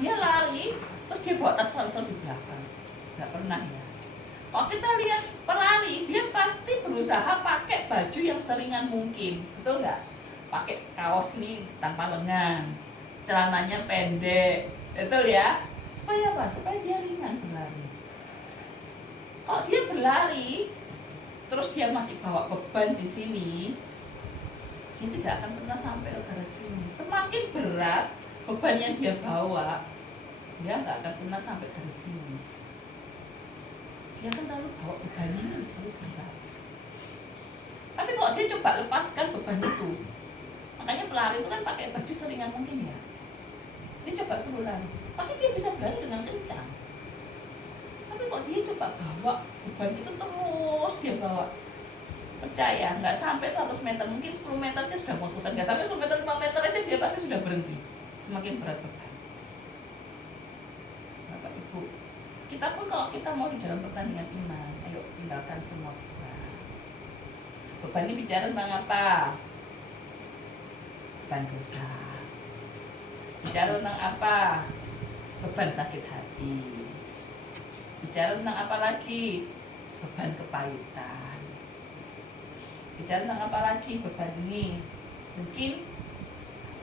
dia lari terus dia bawa tas ransel di belakang? Nggak pernah ya. Kalau kita lihat pelari, dia pasti berusaha pakai baju yang seringan mungkin, betul nggak? Pakai kaos ini tanpa lengan, celananya pendek, betul ya? Supaya apa? Supaya dia ringan berlari. Kalau dia berlari terus dia masih bawa beban di sini, dia tidak akan pernah sampai ke garis finish. Semakin berat beban yang dia bawa, dia nggak akan pernah sampai garis finish. Dia kan terlalu bawa bebannya ini terlalu berat. Tapi kalau dia coba lepaskan beban itu, makanya pelari itu kan pakai baju seringan mungkin ya. Dia coba suruh lari, pasti dia bisa berlari dengan kencang. Tapi kalau dia coba bawa beban itu terus dia bawa, percaya nggak sampai 100 meter, mungkin 10 meter aja sudah ngos-ngosan, nggak sampai 10 meter, 5 meter aja dia pasti sudah berhenti. Semakin berat beban. Bapak Ibu, kita pun kalau kita mau di dalam pertandingan iman, ayo tinggalkan semua beban. Beban ini bicara tentang apa? Beban dosa. Bicara tentang apa? Beban sakit hati. Bicara tentang apa lagi? Beban kepahitan. Bicara tentang apa lagi beban ini? Mungkin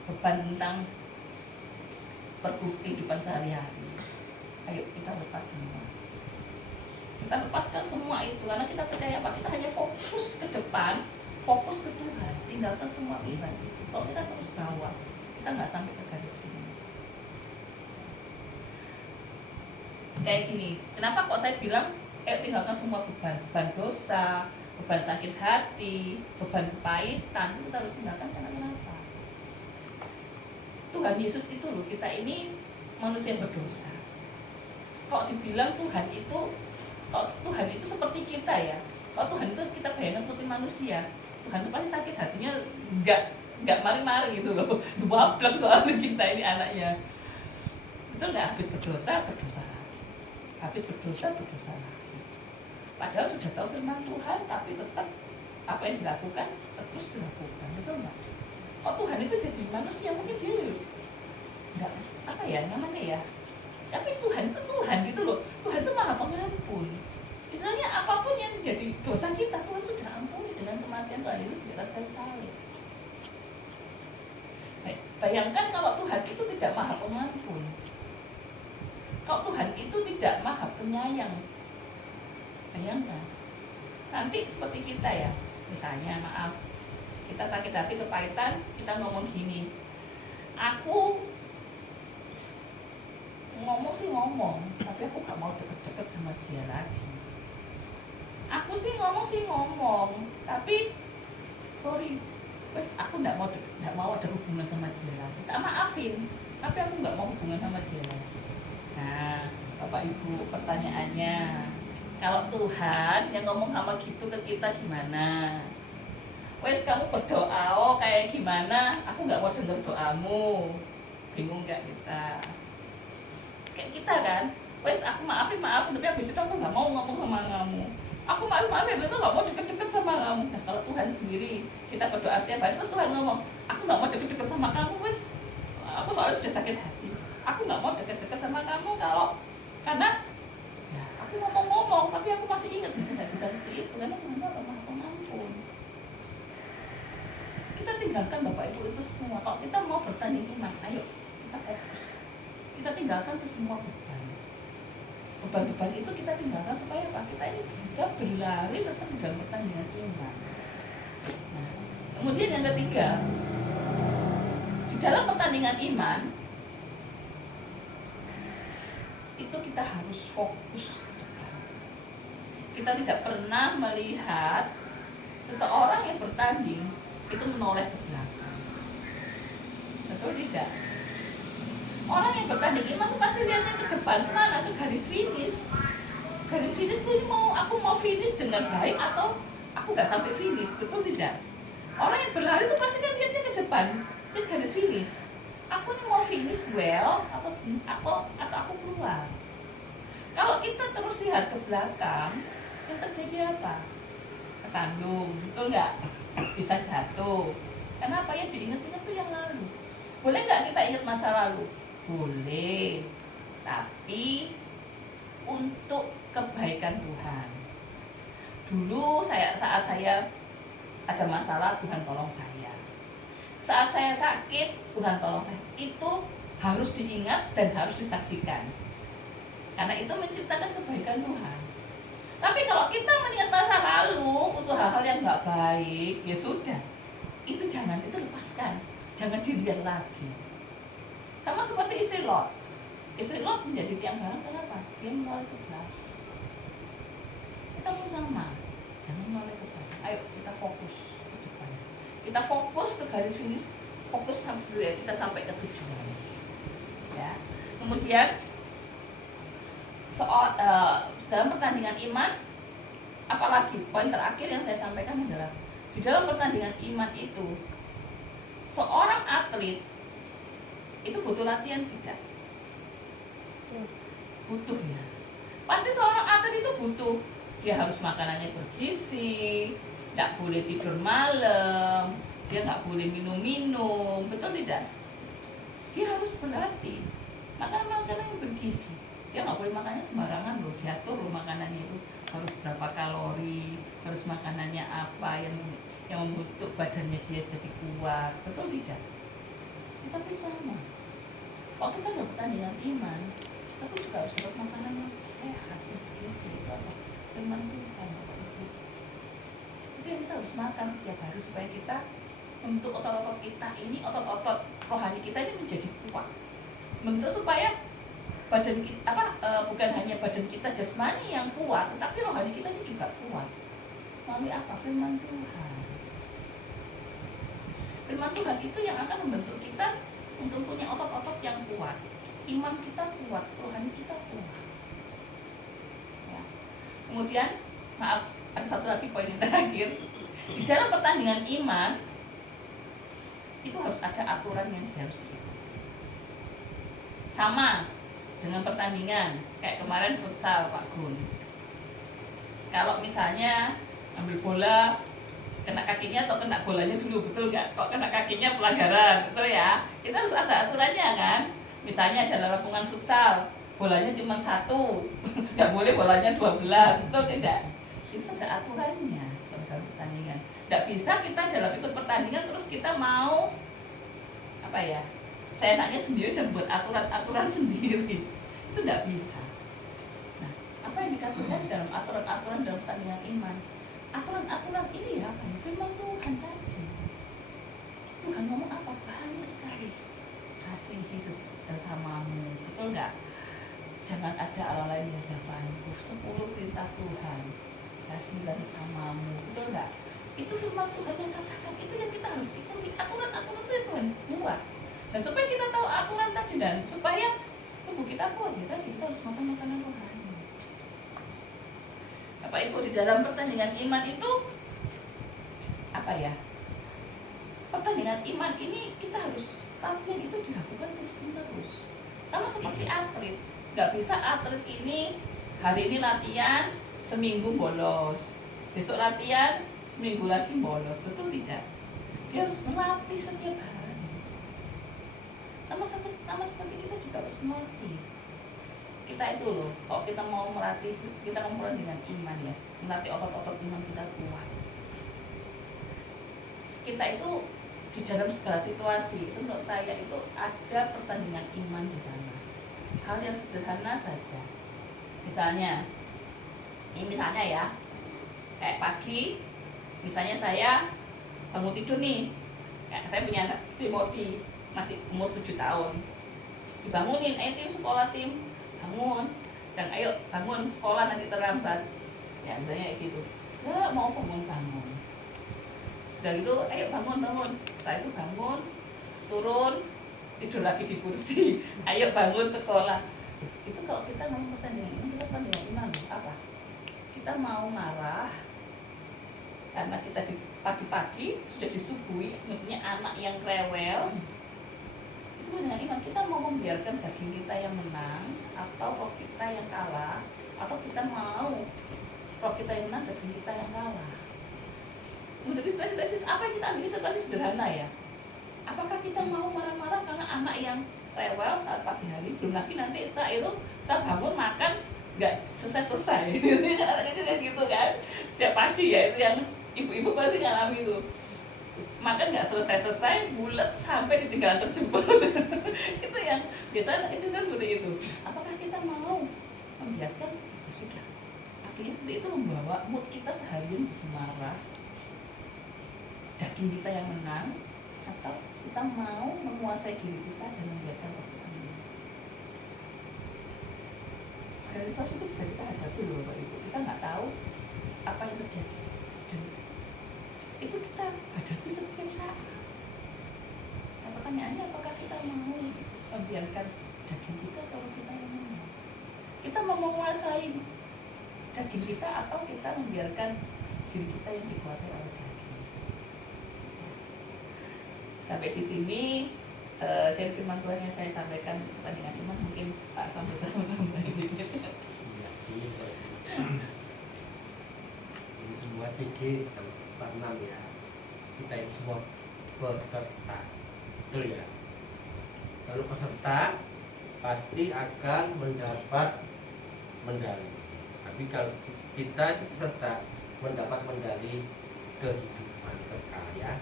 beban tentang kehidupan sehari-hari. Ayo kita lepas semua. Kita lepaskan semua itu karena kita percaya Pak, kita hanya fokus ke depan, fokus ke Tuhan, tinggalkan semua beban itu. Kalau kita terus bawa, kita nggak sampai ke garis finish. Kayak gini, kenapa kok saya bilang ayo tinggalkan semua beban dosa, beban sakit hati, beban kepahitan, itu kita harus tinggalkan karena kenapa? Tuhan Yesus itu loh, kita ini manusia berdosa. Kok dibilang Tuhan itu seperti kita ya. Kalau Tuhan itu kita bayangkan seperti manusia, Tuhan itu pasti sakit hatinya nggak mari-mari gitu loh. Duablek soalnya kita ini anaknya. Itu nggak habis berdosa lagi. Habis berdosa lagi. Padahal sudah tahu firman Tuhan, tapi tetap apa yang dilakukan terus dilakukan, betul nggak? Kalau Tuhan itu jadi manusia mungkin dia nggak apa ya namanya ya. Tapi Tuhan itu Tuhan gitu loh. Tuhan itu maha pengampun. Misalnya apapun yang jadi dosa kita, Tuhan sudah ampuni dengan kematian Tuhan Yesus di atas kayu salib. Bayangkan kalau Tuhan itu tidak maha pengampun, kalau Tuhan itu tidak maha penyayang, bayangkan nanti seperti kita ya, misalnya maaf kita sakit hati kepahitan, kita ngomong gini, aku ngomong sih ngomong, tapi aku gak mau deket-deket sama dia lagi. Aku sih ngomong, tapi sorry, wes aku nggak mau ada hubungan sama dia lagi. Tak maafin, tapi aku nggak mau hubungan sama dia lagi. Nah, Bapak Ibu, pertanyaannya, kalau Tuhan yang ngomong sama gitu ke kita gimana? Wes kamu berdoa, oh kayak gimana? Aku nggak mau dengar doamu. Bingung nggak kita? Kayak kita kan? Wes aku maafin, tapi habis itu aku nggak mau ngomong sama kamu. Aku maafin, itu nggak mau deket-deket sama kamu. Nah kalau Tuhan sendiri, kita berdoa setiap hari, terus Tuhan ngomong, aku nggak mau deket-deket sama kamu, wes. Aku soalnya sudah sakit hati. Aku nggak mau deket-deket sama kamu karena ya, aku ngomong-ngomong, tapi aku masih ingat, kita nggak bisa seperti itu karena Tuhan Maha Pengampun. Kita tinggalkan Bapak Ibu itu semua. Kalau kita mau bertanding iman, ayo kita fokus. Kita tinggalkan itu semua beban-beban itu kita tinggalkan supaya apa? Kita ini bisa berlari tetap di dalam pertandingan iman. Nah, kemudian yang ketiga, di dalam pertandingan iman itu kita harus fokus ke depan. Kita tidak pernah melihat seseorang yang bertanding itu menoleh ke belakang. Betul tidak? Orang yang bertanding iman itu pasti lihatnya ke depan, mana tuh garis finish. Garis finish itu aku mau finish dengan baik atau aku nggak sampai finish, betul tidak? Orang yang berlari itu pasti kan lihatnya ke depan, lihat garis finish. Aku ini mau finish well atau aku keluar. Kalau kita terus lihat ke belakang, yang terjadi apa? Kesandung, betul nggak? Bisa jatuh. Kenapa ya diingat-ingat tuh yang lalu? Boleh nggak kita ingat masa lalu? Boleh, tapi untuk kebaikan Tuhan. Dulu saat saya ada masalah, Tuhan tolong saya. Saat saya sakit, Tuhan tolong saya. Itu harus diingat dan harus disaksikan. Karena itu menciptakan kebaikan Tuhan. Tapi kalau kita mengingat masa lalu untuk hal-hal yang nggak baik, ya sudah. Itu lepaskan. Jangan dilihat lagi. Sama seperti istri Lot. Istri Lot menjadi tiang garam kenapa? Dia menoleh ke belakang. Kita pun sama. Jangan menoleh ke belakang. Ayo kita fokus ke depan. Kita fokus ke garis finish. Fokus sampai kita sampai ke tujuan. Ya. Kemudian dalam pertandingan iman, apalagi poin terakhir yang saya sampaikan adalah di dalam pertandingan iman itu seorang atlet itu butuh latihan tidak? Butuh ya. Pasti seorang atlet itu butuh. Dia harus makanannya bergizi, nggak boleh tidur malam, dia nggak boleh minum-minum, betul tidak? Dia harus berlatih, makan makanan yang bergizi. Dia nggak boleh makannya sembarangan loh, diatur loh makanannya itu harus berapa kalori, harus makanannya apa yang membentuk badannya dia jadi kuat, betul tidak? Kita pun sama. Kalau kita udah pertandingan iman, kita pun juga harus dapat makanan yang sehat, bergizi, firman Tuhan, Bapak Ibu. Itu yang kita harus makan setiap hari supaya kita untuk otot-otot kita ini, otot-otot rohani kita ini menjadi kuat. Bentuk supaya badan kita bukan hanya badan kita jasmani yang kuat, tetapi rohani kita ini juga kuat. Melalui apa? Firman Tuhan. Firman Tuhan itu yang akan membentuk kita untuk punya otot-otot yang kuat, iman kita kuat, rohani kita kuat. Ya. Kemudian, maaf, ada satu lagi poin yang terakhir. Di dalam pertandingan iman itu harus ada aturan yang harus diikuti. Sama dengan pertandingan, kayak kemarin futsal Pak Gun. Kalau misalnya ambil bola, kena kakinya atau kena bolanya dulu, betul nggak? Kok kena kakinya pelanggaran, betul ya? Itu harus ada aturannya kan? Misalnya dalam lapangan futsal, bolanya cuma 1, nggak boleh bolanya 12, betul tidak? Itu ada aturannya dalam pertandingan. Nggak bisa kita dalam ikut pertandingan terus kita mau apa ya? Seenaknya sendiri dan buat aturan-aturan sendiri, itu nggak bisa. Nah, apa yang dikatakan dalam aturan-aturan dalam pertandingan iman? Aturan-aturan ini ya, firman Tuhan tadi. Tuhan ngomong apa? Banyak sekali. Kasihi sesamamu, betul nggak? Jangan ada Allah lain di hadapanku. 10 perintah Tuhan. Kasihilah sesamamu, betul nggak? Itu firman Tuhan yang katakan. Itu yang kita harus ikuti. Aturan-aturan itu Tuhan buat. Dan supaya kita tahu aturan tadi dan supaya tubuh kita kuat ya tadi kita harus makan makanan rohani. Bapak Ibu, di dalam pertandingan iman itu apa ya? Pertandingan iman ini kita harus latihan itu dilakukan terus menerus. Sama seperti atlet, nggak bisa atlet ini hari ini latihan seminggu bolos, besok latihan seminggu lagi bolos, betul tidak? Dia harus melatih setiap hari. Sama seperti kita juga harus melatih. Kita itu loh, kalau kita mau melatih, kita ngomong dengan iman ya, melatih otot-otot iman kita kuat. Kita itu di dalam segala situasi itu menurut saya itu ada pertandingan iman di sana. Hal yang sederhana saja. Misalnya ya, kayak pagi, misalnya saya bangun tidur nih, kayak saya punya anak Timothy masih umur 7 tahun, dibangunin, tim sekolah tim, bangun, dan ayo bangun sekolah nanti terlambat, ya misalnya kayak gitu, nggak mau bangun. Udah gitu, ayo bangun. Saya itu bangun, turun, tidur lagi di kursi. Ayo bangun sekolah. Itu kalau kita mau pertandingan iman, kita pertandingan iman apa? Kita mau marah karena kita di pagi-pagi sudah disuguhi, mestinya anak yang rewel. Itu dengan iman, kita mau membiarkan daging kita yang menang atau roh kita yang kalah, atau kita mau roh kita yang menang, daging kita yang kalah. Menghadapi situasi apa yang kita ambil situasi sederhana ya. Apakah kita mau marah-marah karena anak yang rewel saat pagi hari, belum lagi nanti setelah bangun makan nggak selesai kayak gitu kan, setiap pagi ya, itu yang ibu-ibu pasti ngalami itu, makan nggak selesai bulat sampai ditinggal terjemput. Itu yang biasanya itu kan seperti itu. Apakah kita mau membiarkan sudah akhirnya seperti itu membawa mood kita seharian jadi marah, daging kita yang menang, atau kita mau menguasai diri kita dan membiarkan waktu ini. Segala situasi itu bisa kita hadapi loh Bapak Ibu. Kita nggak tahu apa yang terjadi, dan itu kita hadapi setiap saat. Nah, pertanyaannya apakah kita mau membiarkan daging kita atau kita yang menang? Kita mau menguasai daging kita atau kita membiarkan diri kita yang dikuasai oleh daging? Sampai di sini share firman Tuhan yang saya sampaikan pertandingan iman, mungkin Pak Sam bisa menambahkan dikit. Ini semua CG 46 ya. Kita ini semua peserta, betul ya. Kalau peserta pasti akan mendapat medali. Tapi kalau kita itu peserta mendapat medali kehidupan kekal ya.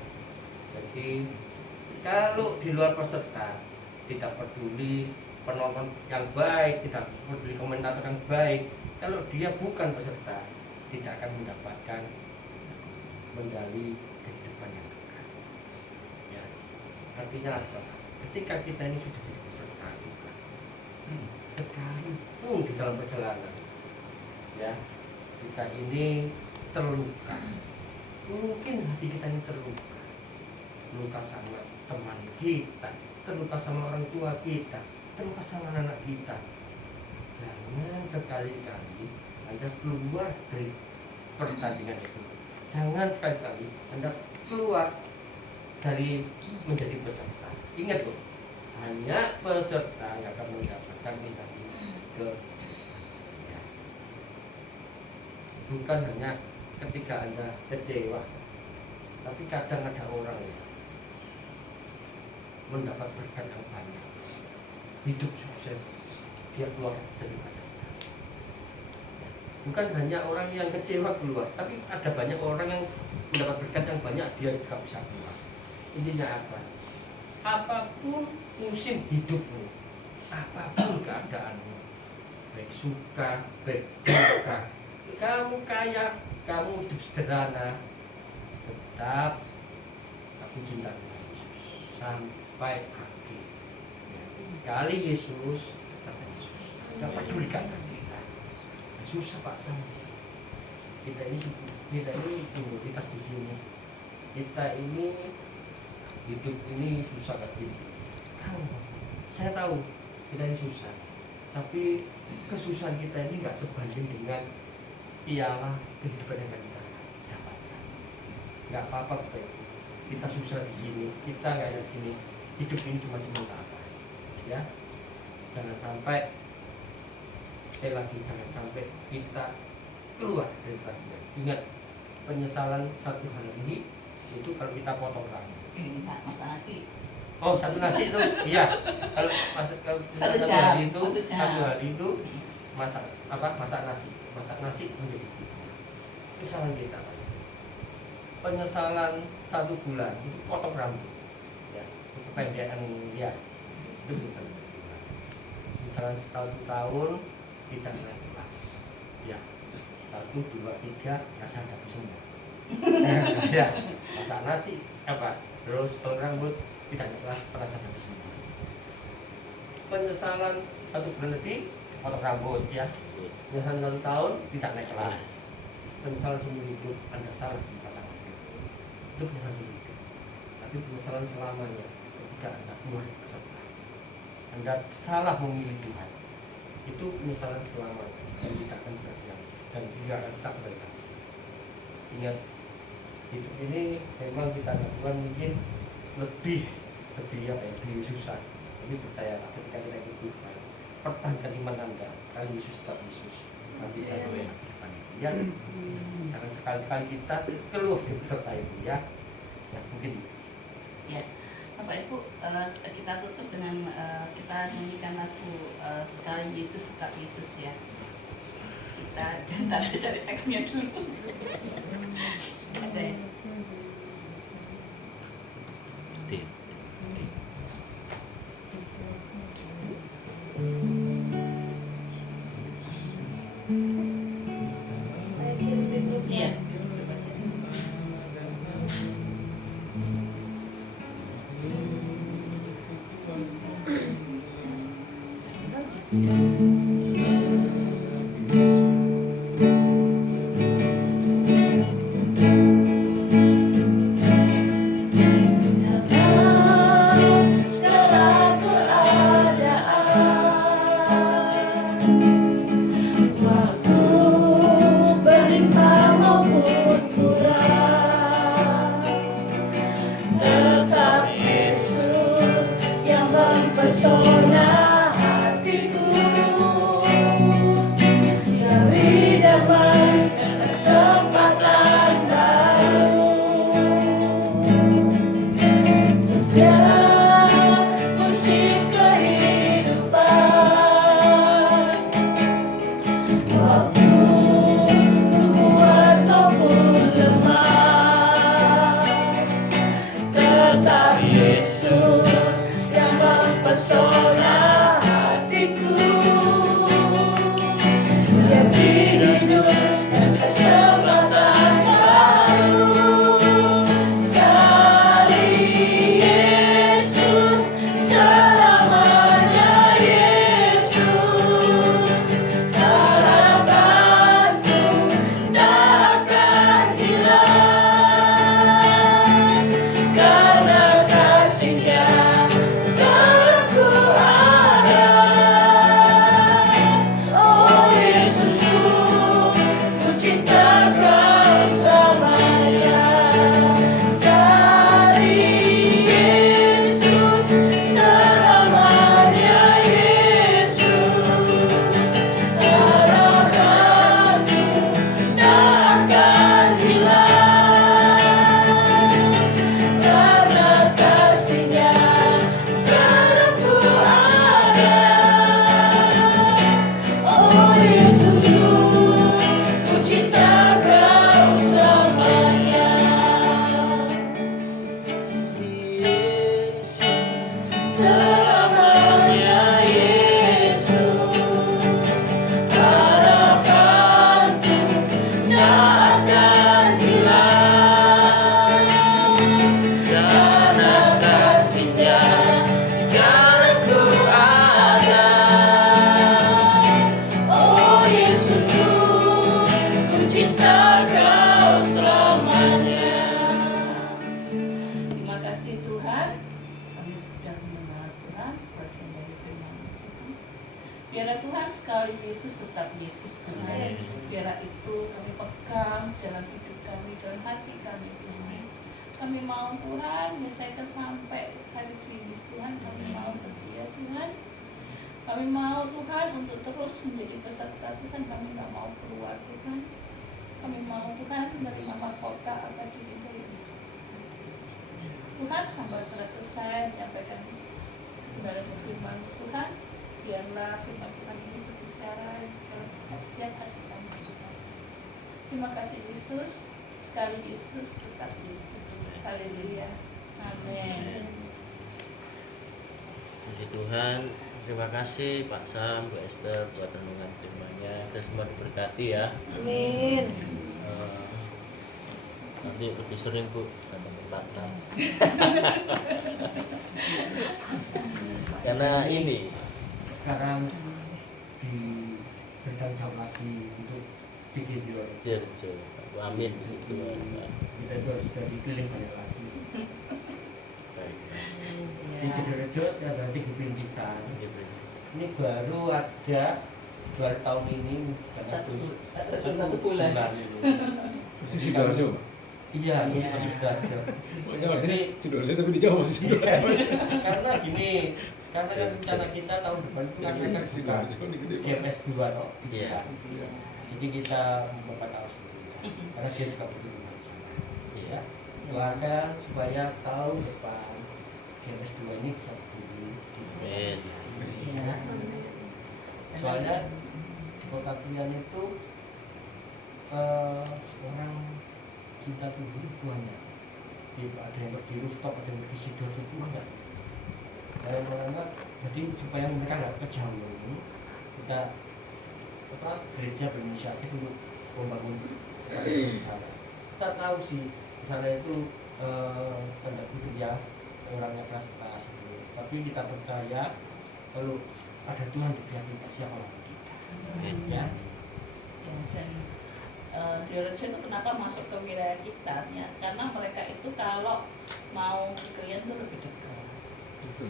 Jadi kalau di luar peserta tidak peduli penonton yang baik, tidak peduli komentator yang baik, kalau dia bukan peserta tidak akan mendapatkan medali kehidupan yang kekal. Ya, artinya apa? Ketika kita ini sudah jadi peserta juga, sekalipun di dalam perjalanan, ya kita ini terluka, mungkin hati kita ini terluka sama teman kita, terluka sama orang tua kita, terluka sama anak kita. Jangan sekali-kali Anda keluar dari pertandingan itu. Jangan sekali-kali Anda keluar dari menjadi peserta. Ingat loh, hanya peserta yang akan mendapatkan medali ke ya. Bukan hanya ketika Anda kecewa, tapi kadang ada orang ya mendapat berkat yang banyak, hidup sukses, dia keluar dari peserta. Bukan hanya orang yang kecewa keluar, tapi ada banyak orang yang mendapat berkat yang banyak, dia juga bisa keluar. Intinya apa? Apapun musim hidupmu, apapun keadaanmu, baik suka, baik duka, kamu kaya, kamu hidup sederhana, tetap aku cinta dengan Yesus sampai akhir. Sekali Yesus, tetap Yesus. Gak peduli keadaan kita. Susah Pak Sam. Kita ini minoritas di sini. Kita ini hidup ini susah kayak gini. Tahu, saya tahu kita ini susah. Tapi kesusahan kita ini nggak sebanding dengan piala kehidupan yang akan kita dapatkan. Nggak apa-apa, Bapak Ibu. Kita susah di sini, kita nggak ada di sini. Hidup ini cuma sementara, ya. Jangan sampai, sekali lagi, jangan sampai kita keluar dari perhatian. Ingat, penyesalan satu hari ini itu kalau kita potong rambut. Ini Pak, masak nasi. Oh, satu nasi itu, iya. Kalau Satu satu jam, hari itu, satu jam. satu hari itu masak nasi menjadi tiga. Kesalahan kita pasti. Penyesalan 1 bulan itu potong rambut, ya, kependekan ya, itu bisa. Misalnya 1 tahun kita naik kelas, ya, 1, 2, 3 rasa ada semua. Ya, masak nasi apa, terus potong rambut kita naik kelas perasaan ada semua. Penyesalan 1 bulan lebih potong rambut, ya, penyesalan 1 tahun tidak naik kelas, penyesalan seumur hidup Anda salah di pasangan hidup, itu penyesalan seumur hidup. Tapi penyesalan selamanya ketika Anda keluar dari peserta, Anda salah memilih Tuhan, itu penyesalan selamanya dan tidak akan bisa diam dan tidak akan bisa kembali lagi. Ingat, hidup ini memang kita lakukan mungkin lebih lebih susah, tapi percayalah ketika kita ikut Tuhan, pertahankan iman Anda, sekali Yesus tetap Yesus, nanti kita boleh di depan itu, ya. Jangan sekali-sekali kita keluar dari peserta itu, ya. Ya, mungkin Ya, Bapak Ibu, kita tutup dengan kita nyanyikan lagu Sekali Yesus Tetap Yesus, ya. Kita tadi cari teksnya dulu. Ada ya? Saya kirim di grup. Iya, dulu baca. Dalam segala keadaan, waktu berlimpah maupun kurang, tetap Yesus yang mempesona hatiku. Dari damai kesempatan baru, setiap musim kehidupan, waktu kuat maupun lemah, tetap Yesus yang mempesona hatiku. Lebih hidup dan kesempatan baru, sekali Yesus, selamanya Yesus. Harapanku tak akan hilang, karena kasih-Nya sekarang ku ada. Oh Yesusku, ku cinta Kau selamanya. Sekali Yesus, selamanya Yesus. Harapanku tak akan hilang, karena kasih-Nya sekarang ku ada. Oh Yesusku, ku cinta Kau selamanya. Selamanya Yesus. Harapanku tak akan hilang, karena kasih-Nya sekarang ku ada. Oh Yesusku, ku cinta Kau selamanya. Terima kasih Tuhan, kami sudah mengenal Tuhan sebagai dari firman Tuhan. Biarlah Tuhan sekali Yesus tetap Yesus Tuhan. Biarlah itu kami pegang dalam hidup kami, dalam hati kami Tuhan. Kami mau Tuhan menyelesaikan sampai hari Swiss Tuhan. Kami mau setia Tuhan. Kami mau Tuhan untuk terus menjadi peserta Tuhan. Kami tak mau keluar Tuhan. Kami mau Tuhan menerima mahkota abadi kita Yesus. Tuhan, hamba telah selesai menyampaikan kebenaran firman Tuhan. Biarlah firman Tuhan ini berbicara ke setiap hati kami Tuhan. Terima kasih Yesus. Sekali Yesus, tetap Yesus. Haleluya. Amin. Puji Tuhan, terima kasih Pak Sam, Bu Esther buat renungan firman-Nya. Kita semua diberkati ya. Amin. Nanti lebih sering Bu datang ke Batam. Karena ini Sekarang diberikan jawab lagi untuk Cikidul. Jerjo, amin puji Tuhan. Kita itu harus jadi keliling banyak lagi. Baik. Cikidul Rejo adalah Cikidul Pintisan. Ini baru ada 2 tahun ini, karena Satu bulan. ini. Masih Sidoarjo. Iya, Sidoarjo. Pokoknya artinya Sidoarjo tapi di Jawa masih Sidoarjo. Karena gini, karena kan rencana kita tahun depan itu kan buka Sidoarjo ini gede banget. GMS 2 toh. Iya. Jadi kita membuka tahun karena dia juga butuh rumah di sana. Iya. Doakan supaya tahun depan GMS 2 ini bisa berdiri. Amin. Ya. Soalnya di kota Krian itu orang cinta Tuhan itu banyak. Ada yang di rooftop, ada yang di Sidoarjo itu banyak. Dan orang jadi supaya mereka nggak kejauhan, kita gereja berinisiatif untuk membangun di sana. Kita tahu sih di sana itu tanda kutip ya orangnya keras-keras gitu. Tapi kita percaya kalau ada Tuhan di pihak kita, siapa lagi kita? Ya. Ya, dan Diorejo itu kenapa masuk ke wilayah kita? Ya, karena mereka itu kalau mau ke Krian itu lebih dekat.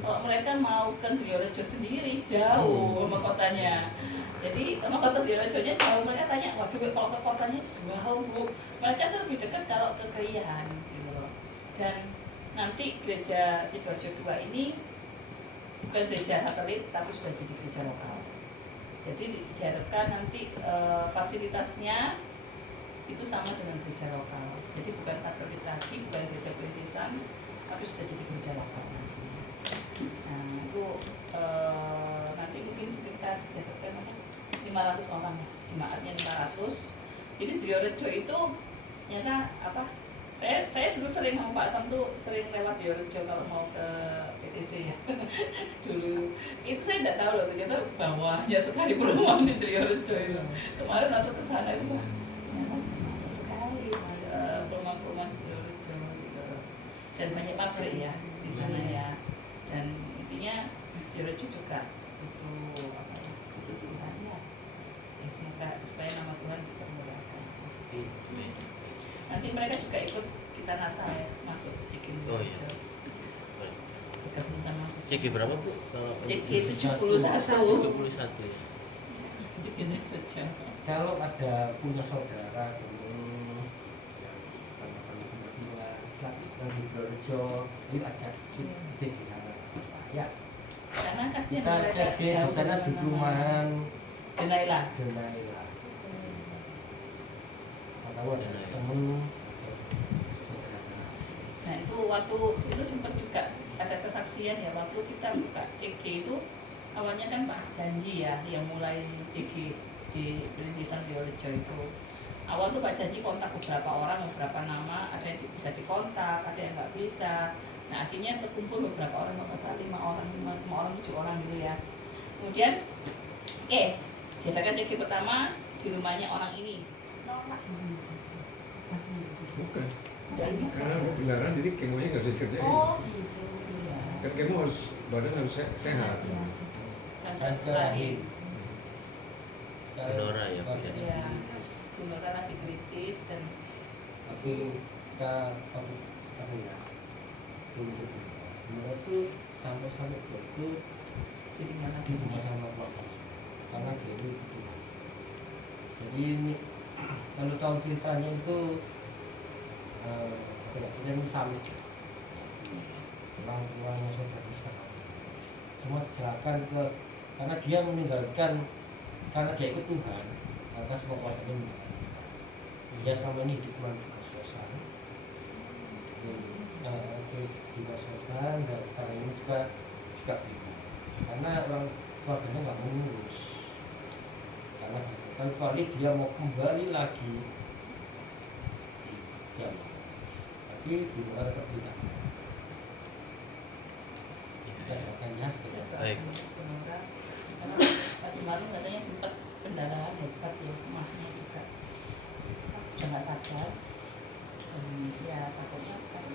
Kalau mereka mau ke Diorejo sendiri jauh sama kotanya. Jadi sama kota Diorejonya jauh, mereka tanya, waduh kalau ke kotanya jauh Bu. Mereka tuh lebih dekat kalau ke Krian gitu loh. Dan nanti gereja Sidoarjo 2 ini bukan gereja satelit tapi sudah jadi gereja lokal. Jadi diharapkan nanti fasilitasnya itu sama dengan gereja lokal. Jadi bukan satelit lagi, bukan gereja perintisan, tapi sudah jadi gereja lokal. Nah itu nanti mungkin sekitar 500 orang, jemaatnya 500. Jadi Diorejo itu nyata apa? Saya dulu sering sama Pak Sam tuh sering lewat Diorejo kalau mau ke PTC ya. Dulu itu saya tidak tahu loh ternyata bawahnya sekali perumahan di Diorejo itu. Kemarin waktu ke sana itu wah, ternyata banyak sekali perumahan-perumahan di Diorejo gitu. Dan banyak pabrik ya di sana ya. Dan intinya Diorejo juga butuh apa ya? Butuh Tuhan ya. Ya semoga supaya nama Tuhan dipermuliakan. Nanti mereka juga ikut kita Natal ya, masuk Ciki. Oh iya. Bergabung sama Ciki berapa Bu? Kalau Ciki 71. 71 ya. Ciki saja. Kalau ada punya saudara teman yang sama-sama punya Tuhan, yang di Diorejo, yuk ajak cek di sana. Ya, Karena kasihan kita mereka cek di sana di perumahan Denaila. Denaila. Tahu ada temen. Nah itu waktu itu sempat juga ada kesaksian ya waktu kita buka CG itu awalnya kan Pak Janji ya yang mulai CG di Perintisan Diorejo itu. Awal tuh Pak Janji kontak beberapa orang, beberapa nama, ada yang bisa dikontak, ada yang nggak bisa. Nah akhirnya terkumpul beberapa orang, beberapa 5 orang, 7 orang gitu ya. Kemudian, diadakan CG pertama di rumahnya orang ini. Nolak. Bukan. Nggak bisa. Karena kebenaran jadi kemonya nggak bisa dikerjain. Oh gitu. Ya. Kan kemo harus badan harus sehat. Dan terakhir. Benora ya Bu ya. Ya, Bunora lagi kritis dan Tapi kita apa ya? Dulu itu sampai itu jadi nggak di rumah lagi. sama Pak. karena dia itu Tuhan. Jadi ini kalau tahu ceritanya itu kita ini salut orang tuanya saudara semua diserahkan ke, karena dia meninggalkan, karena dia ikut Tuhan maka semua kuasanya meninggalkan. Dia selama ini hidup cuma di kos-kosan, di kos-kosan, dan sekarang ini juga pindah karena orang keluarganya nggak mau ngurus, karena kecuali dia mau kembali lagi ya, tapi belum ada tidak. Kita akannya sekedar Baik. Karena tadi malam katanya sempat pendarahan hebat ya, emaknya juga udah nggak sadar, dan ya takutnya kan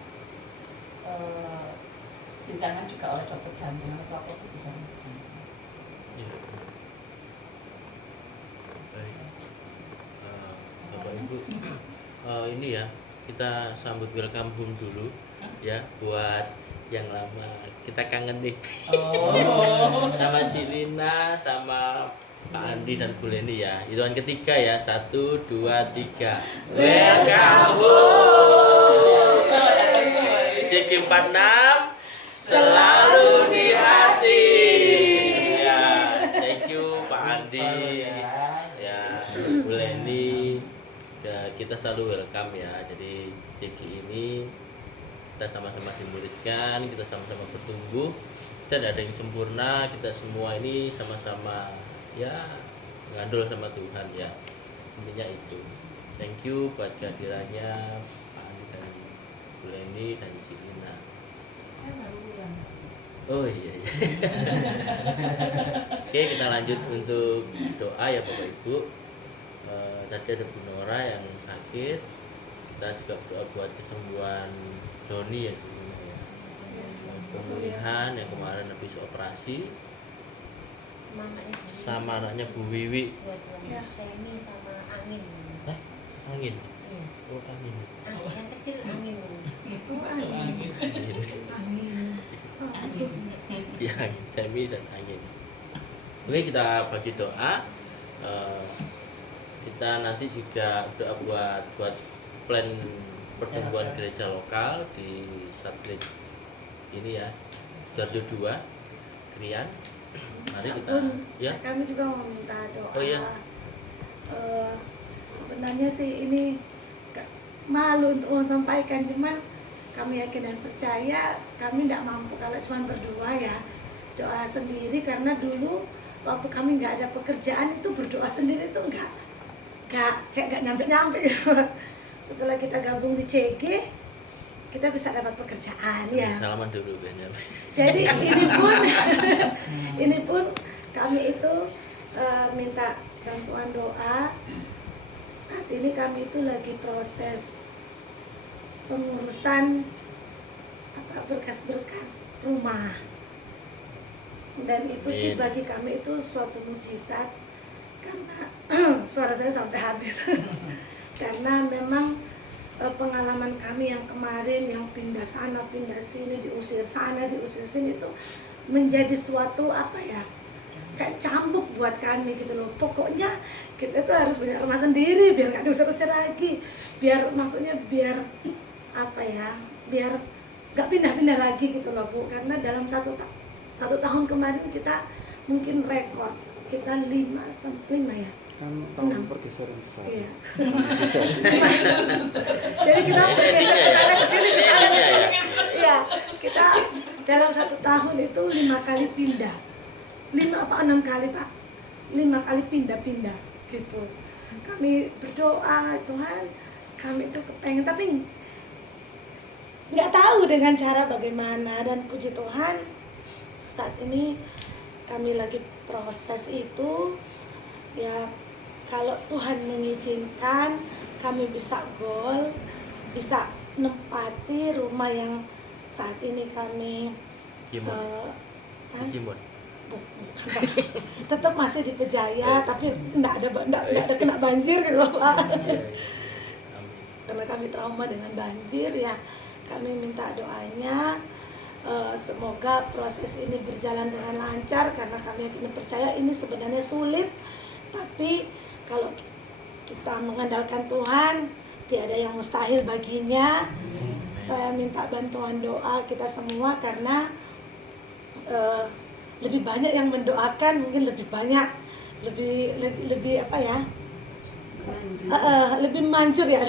ditangani juga oleh dokter jantung, karena sewaktu itu bisa mati. Ya. Baik. Bapak Ibu, ini ya kita sambut welcome home dulu ya buat yang lama, kita kangen nih. Sama Cik Lina, sama Pak Andi dan Bu Leni ya. Hitungan ketiga ya, 1, 2, 3. Welcome home. JG46 selalu di hati. Ya, thank you Pak Andi. Ya, Bu Leni. Ya, kita selalu welcome ya. Jadi JG ini kita sama-sama dimuridkan, kita sama-sama bertumbuh. Kita tidak ada yang sempurna, kita semua ini sama-sama ya ngandul sama Tuhan ya. Intinya itu. Thank you buat kehadirannya Pak Andi dan Bu Leni dan Cik Lina. Saya baru pulang. Oh iya. Oke, kita lanjut untuk doa ya Bapak Ibu. Tadi ada Bu Nora yang sakit. Kita juga berdoa buat kesembuhan Doni ya, pemulihan yang kemarin habis operasi, sama anaknya Bu Wiwi. Ya. Semi sama Angin. Angin. Iya. Oh angin. Angin yang kecil Angin. Angin. Angin. Ya angin, semi dan angin. Oke, kita bagi doa. Kita nanti juga doa buat plan pertumbuhan gereja lokal di satelit ini ya, Sidoarjo 2 Krian. Mari kita ya. Kami juga mau minta doa. Oh iya. Sebenarnya sih ini malu untuk sampaikan, cuman kami yakin dan percaya kami tidak mampu kalau cuma berdua ya, doa sendiri, karena dulu waktu kami nggak ada pekerjaan itu berdoa sendiri itu nggak nyampe gitu. Setelah kita gabung di CG, kita bisa dapat pekerjaan ya. Salaman dulu Benjamin. Jadi ini pun kami itu minta bantuan doa. Saat ini kami itu lagi proses pengurusan berkas-berkas rumah, dan itu sih bagi kami itu suatu mukjizat, karena suara saya sampai habis. Karena memang pengalaman kami yang kemarin yang pindah sana pindah sini, diusir sana diusir sini, itu menjadi suatu apa ya, kayak cambuk buat kami gitu loh. Pokoknya kita tuh harus punya rumah sendiri biar nggak diusir-usir lagi, biar maksudnya biar apa ya, biar nggak pindah-pindah lagi gitu loh Bu. Karena dalam satu tahun kemarin kita mungkin rekor kita 5 ya. Kan tahun pergeseran besar. Iya. Jadi kita bergeser ke sana ke sini. Iya, kita dalam 1 tahun itu 5 kali pindah. 5 apa 6 kali Pak? 5 kali pindah-pindah gitu. Kami berdoa, Tuhan, kami itu kepengen, tapi nggak tahu dengan cara bagaimana, dan puji Tuhan saat ini kami lagi proses itu ya. Kalau Tuhan mengizinkan kami bisa goal, bisa nempati rumah yang saat ini kami tetap masih di Pejaya, tapi enggak ada kena banjir gitu loh Pak. Karena kami trauma dengan banjir ya, kami minta doanya semoga proses ini berjalan dengan lancar, karena kami yakin dan percaya ini sebenarnya sulit, tapi kalau kita mengandalkan Tuhan, tiada yang mustahil baginya. Saya minta bantuan doa kita semua, karena lebih banyak yang mendoakan, mungkin lebih banyak, lebih apa ya, lebih manjur ya.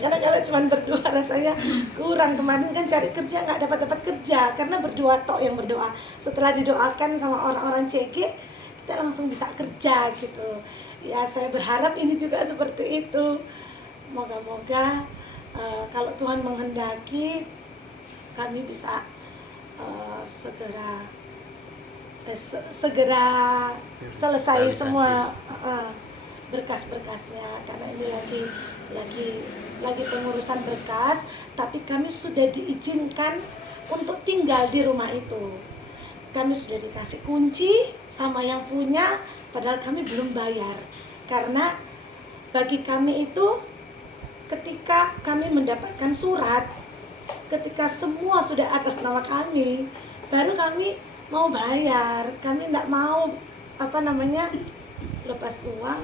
Karena kalau cuma berdua rasanya kurang. Kemarin kan cari kerja nggak dapat kerja, karena berdua tok yang berdoa. Setelah didoakan sama orang-orang CG, kita langsung bisa kerja gitu. Ya saya berharap ini juga seperti itu. Moga-moga kalau Tuhan menghendaki, kami bisa segera selesai semua berkas-berkasnya, karena ini lagi pengurusan berkas, tapi kami sudah diizinkan untuk tinggal di rumah itu. Kami sudah dikasih kunci sama yang punya, padahal kami belum bayar. Karena bagi kami itu, ketika kami mendapatkan surat, ketika semua sudah atas nama kami, baru kami mau bayar. Kami tidak mau lepas uang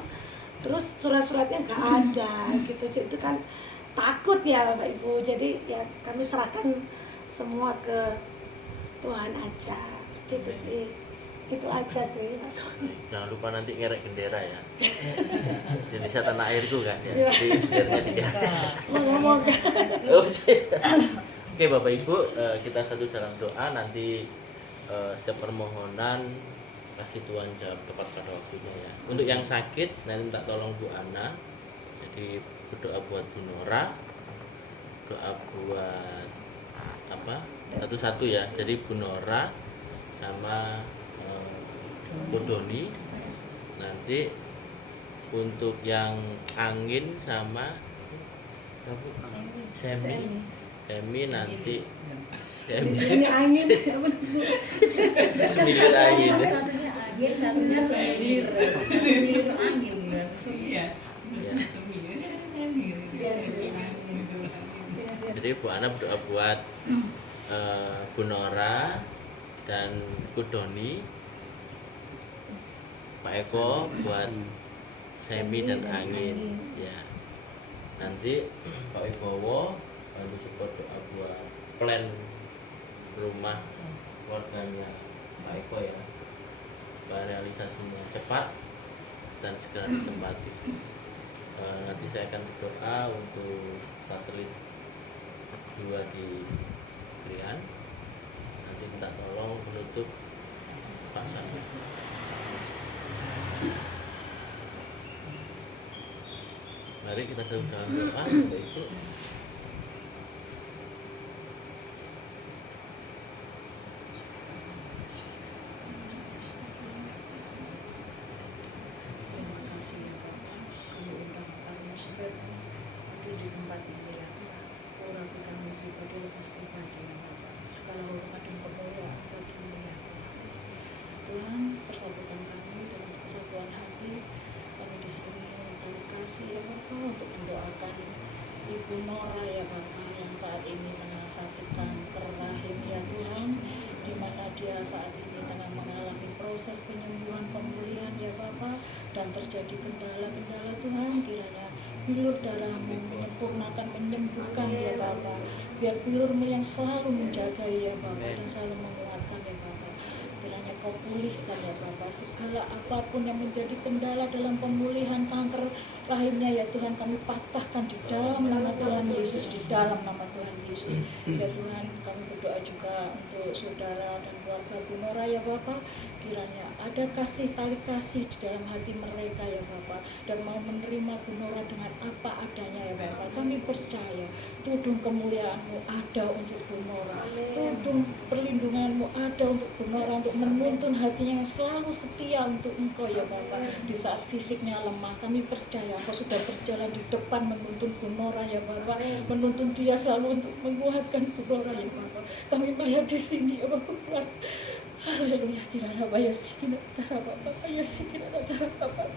terus surat-suratnya nggak ada gitu. Itu kan takut ya Bapak Ibu. Jadi ya kami serahkan semua ke Tuhan aja gitu sih. Itu aja sih. Jangan lupa nanti ngerek bendera ya. Indonesia tanah airku kan ya. Jadi benderanya dikerek. Moga-moga. Oke Bapak Ibu, kita satu dalam doa, nanti setiap permohonan kasih Tuhan jawab tepat pada waktunya ya. Untuk yang sakit nanti minta tolong Bu Ana. Jadi berdoa buat Bu Nora, doa buat satu-satu ya. Jadi Bu Nora sama Bu Doni. Nanti untuk yang angin sama Semi nanti Ini angin. Sembilan angin. Satunya semir angin kan. Ya. Jadi Bu Ana berdoa buat Bu Nora dan Bu Doni, Pak Eko buat Semi dan angin ya. Nanti Pak Wibowo bantu support doa buat plan rumah keluarganya Pak Eko ya, supaya realisasinya cepat dan segera ditempati. Nanti saya akan berdoa untuk satelit 2 di Krian. Nanti minta tolong penutup Pak Sami. Mari kita satu dalam doa, yaitu di tempat ini ya Tuhan, urapi kami pribadi lepas pribadi ya Bapak, segala hormat dan kemuliaan bagimu ya Tuhan. Tuhan, persatukan kami dalam kesatuan hati. Kami di sini terima kasih ya Bapak untuk mendoakan Ibu Nora ya Bapak, yang saat ini tengah sakit kanker rahim ya Tuhan, di mana dia saat ini tengah mengalami proses penyembuhan pemulihan ya Bapak, dan terjadi kendala-kendala Tuhan. Kiranya bilur darahmu menyempurnakan, menyembuhkan ya Bapak. Biar bilurmu yang selalu menjaga ya Bapak, dan selalu menguatkan ya Bapak. Kiranya kau pulihkan ya Bapak segala apapun yang menjadi kendala dalam pemulihan kanker rahimnya ya Tuhan. Kami patahkan di dalam nama Tuhan Yesus, di dalam nama Tuhan Yesus ya Tuhan. Kami berdoa juga untuk saudara dan keluarga Bu Nora ya Bapak. Kiranya ada kasih, tali kasih di dalam hati mereka ya Bapak, dan mau menerima Bu Nora dengan apa adanya ya Bapak. Kami percaya tudung kemuliaan-Mu ada untuk Bu Nora, tudung perlindungan-Mu ada untuk Bu Nora, untuk menuntun hatinya yang selalu setia untuk Engkau ya Bapak. Di saat fisiknya lemah, kami percaya Engkau sudah berjalan di depan menuntun Bu Nora ya Bapak, menuntun dia selalu untuk menguatkan Bu Nora ya Bapak. Kami melihat di sini ya Bapak. Haleluya, kiranya Bapak Yesus, kiranya Bapak Yesus, kiranya Bapak.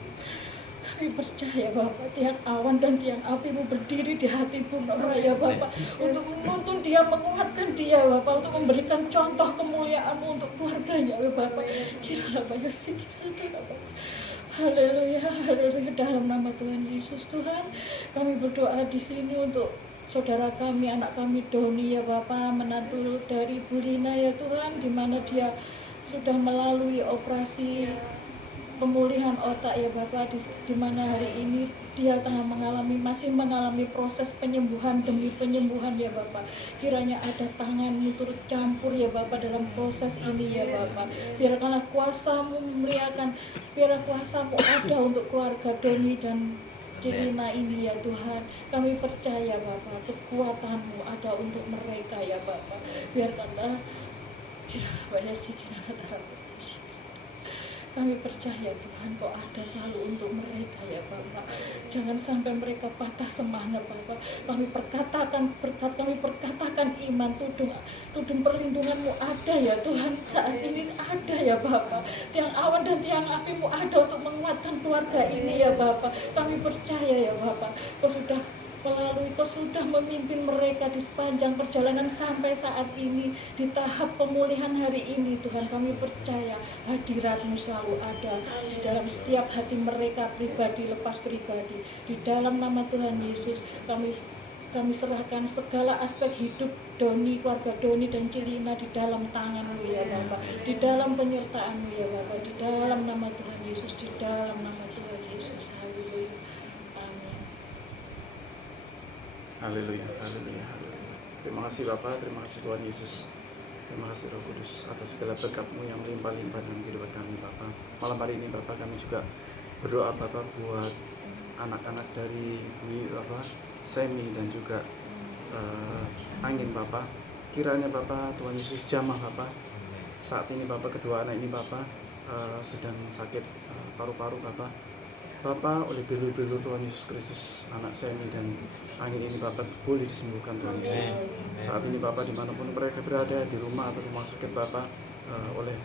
Kami Kami percaya Bapak, tiang awan dan tiang api-Mu berdiri di hati Bu Nora ya Bapak, untuk menuntun dia, menguatkan dia Bapak, untuk memberikan contoh kemuliaan-Mu untuk keluarganya ya Bapak. Kiranya Bapak Yesus, kiranya Bapak. Haleluya, haleluya, dalam nama Tuhan Yesus. Tuhan, kami berdoa di sini untuk saudara kami, anak kami Doni ya Bapak, menantu dari Bu Lina ya Tuhan, di mana dia sudah melalui operasi pemulihan otak ya Bapak, di mana hari ini dia tengah masih mengalami proses penyembuhan demi penyembuhan ya Bapak. Kiranya ada tangan-Mu turut campur ya Bapak dalam proses ini ya Bapak. Biarkanlah kuasa-Mu memuliakan, biarlah kuasa-Mu ada untuk keluarga Doni dan Celina ini ya Tuhan. Kami percaya Bapak, kekuatan-Mu ada untuk mereka ya Bapak. Biarkanlah kami percaya Tuhan, Kau ada selalu untuk mereka ya Bapak. Jangan sampai mereka patah semangat Bapak. Kami perkatakan berkat, kami perkatakan iman, tudung perlindungan-Mu ada ya Tuhan. Saat ini ada ya Bapak. Tiang awan dan tiang api-Mu ada untuk menguatkan keluarga ini ya Bapak. Kami percaya ya Bapak, Kau sudah memimpin mereka di sepanjang perjalanan sampai saat ini, di tahap pemulihan hari ini Tuhan. Kami percaya hadirat-Mu selalu ada di dalam setiap hati mereka pribadi lepas pribadi. Di dalam nama Tuhan Yesus kami serahkan segala aspek hidup Doni, keluarga Doni dan Celina di dalam tangan-Mu ya Bapak, di dalam penyertaan-Mu ya Bapak, di dalam nama Tuhan Yesus, di dalam nama Tuhan Yesus. Haleluya. Amin. Haleluya, haleluya, haleluya. Terima kasih Bapak, terima kasih Tuhan Yesus. Terima kasih Roh Kudus atas segala berkat-Mu yang melimpah-limpah dalam kehidupan kami Bapak. Malam hari ini Bapak, kami juga berdoa Bapak buat anak-anak dari Bapak Semi dan juga Angin Bapak. Kiranya Bapak, Tuhan Yesus jamah Bapak. Saat ini Bapak, kedua anak ini Bapak sedang sakit paru-paru Bapak. Bapak, oleh bilur-bilur Tuhan Yesus Kristus, anak Semi dan Angin ini Bapak boleh disembuhkan Tuhan Yesus. Saat ini Bapak, dimanapun mereka berada, di rumah atau rumah sakit Bapak, oleh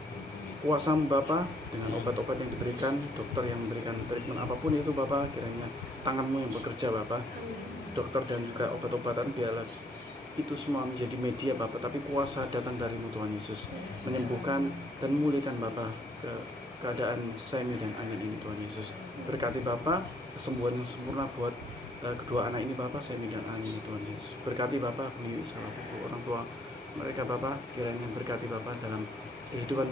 kuasa-Mu Bapak, dengan obat-obat yang diberikan, dokter yang memberikan treatment apapun itu Bapak, kiranya tangan-Mu yang bekerja Bapak, dokter dan juga obat-obatan biarlah itu semua menjadi media Bapak, tapi kuasa datang dari-Mu Tuhan Yesus, menyembuhkan dan memulihkan Bapak keadaan Semi dan Angin ini Tuhan Yesus. Berkati Bapak kesembuhan yang sempurna buat kedua anak ini Bapak, Semi dan Angin ini Tuhan Yesus. Berkati Bapak beli salah satu orang tua mereka Bapak, kiranya berkati Bapak dalam kehidupan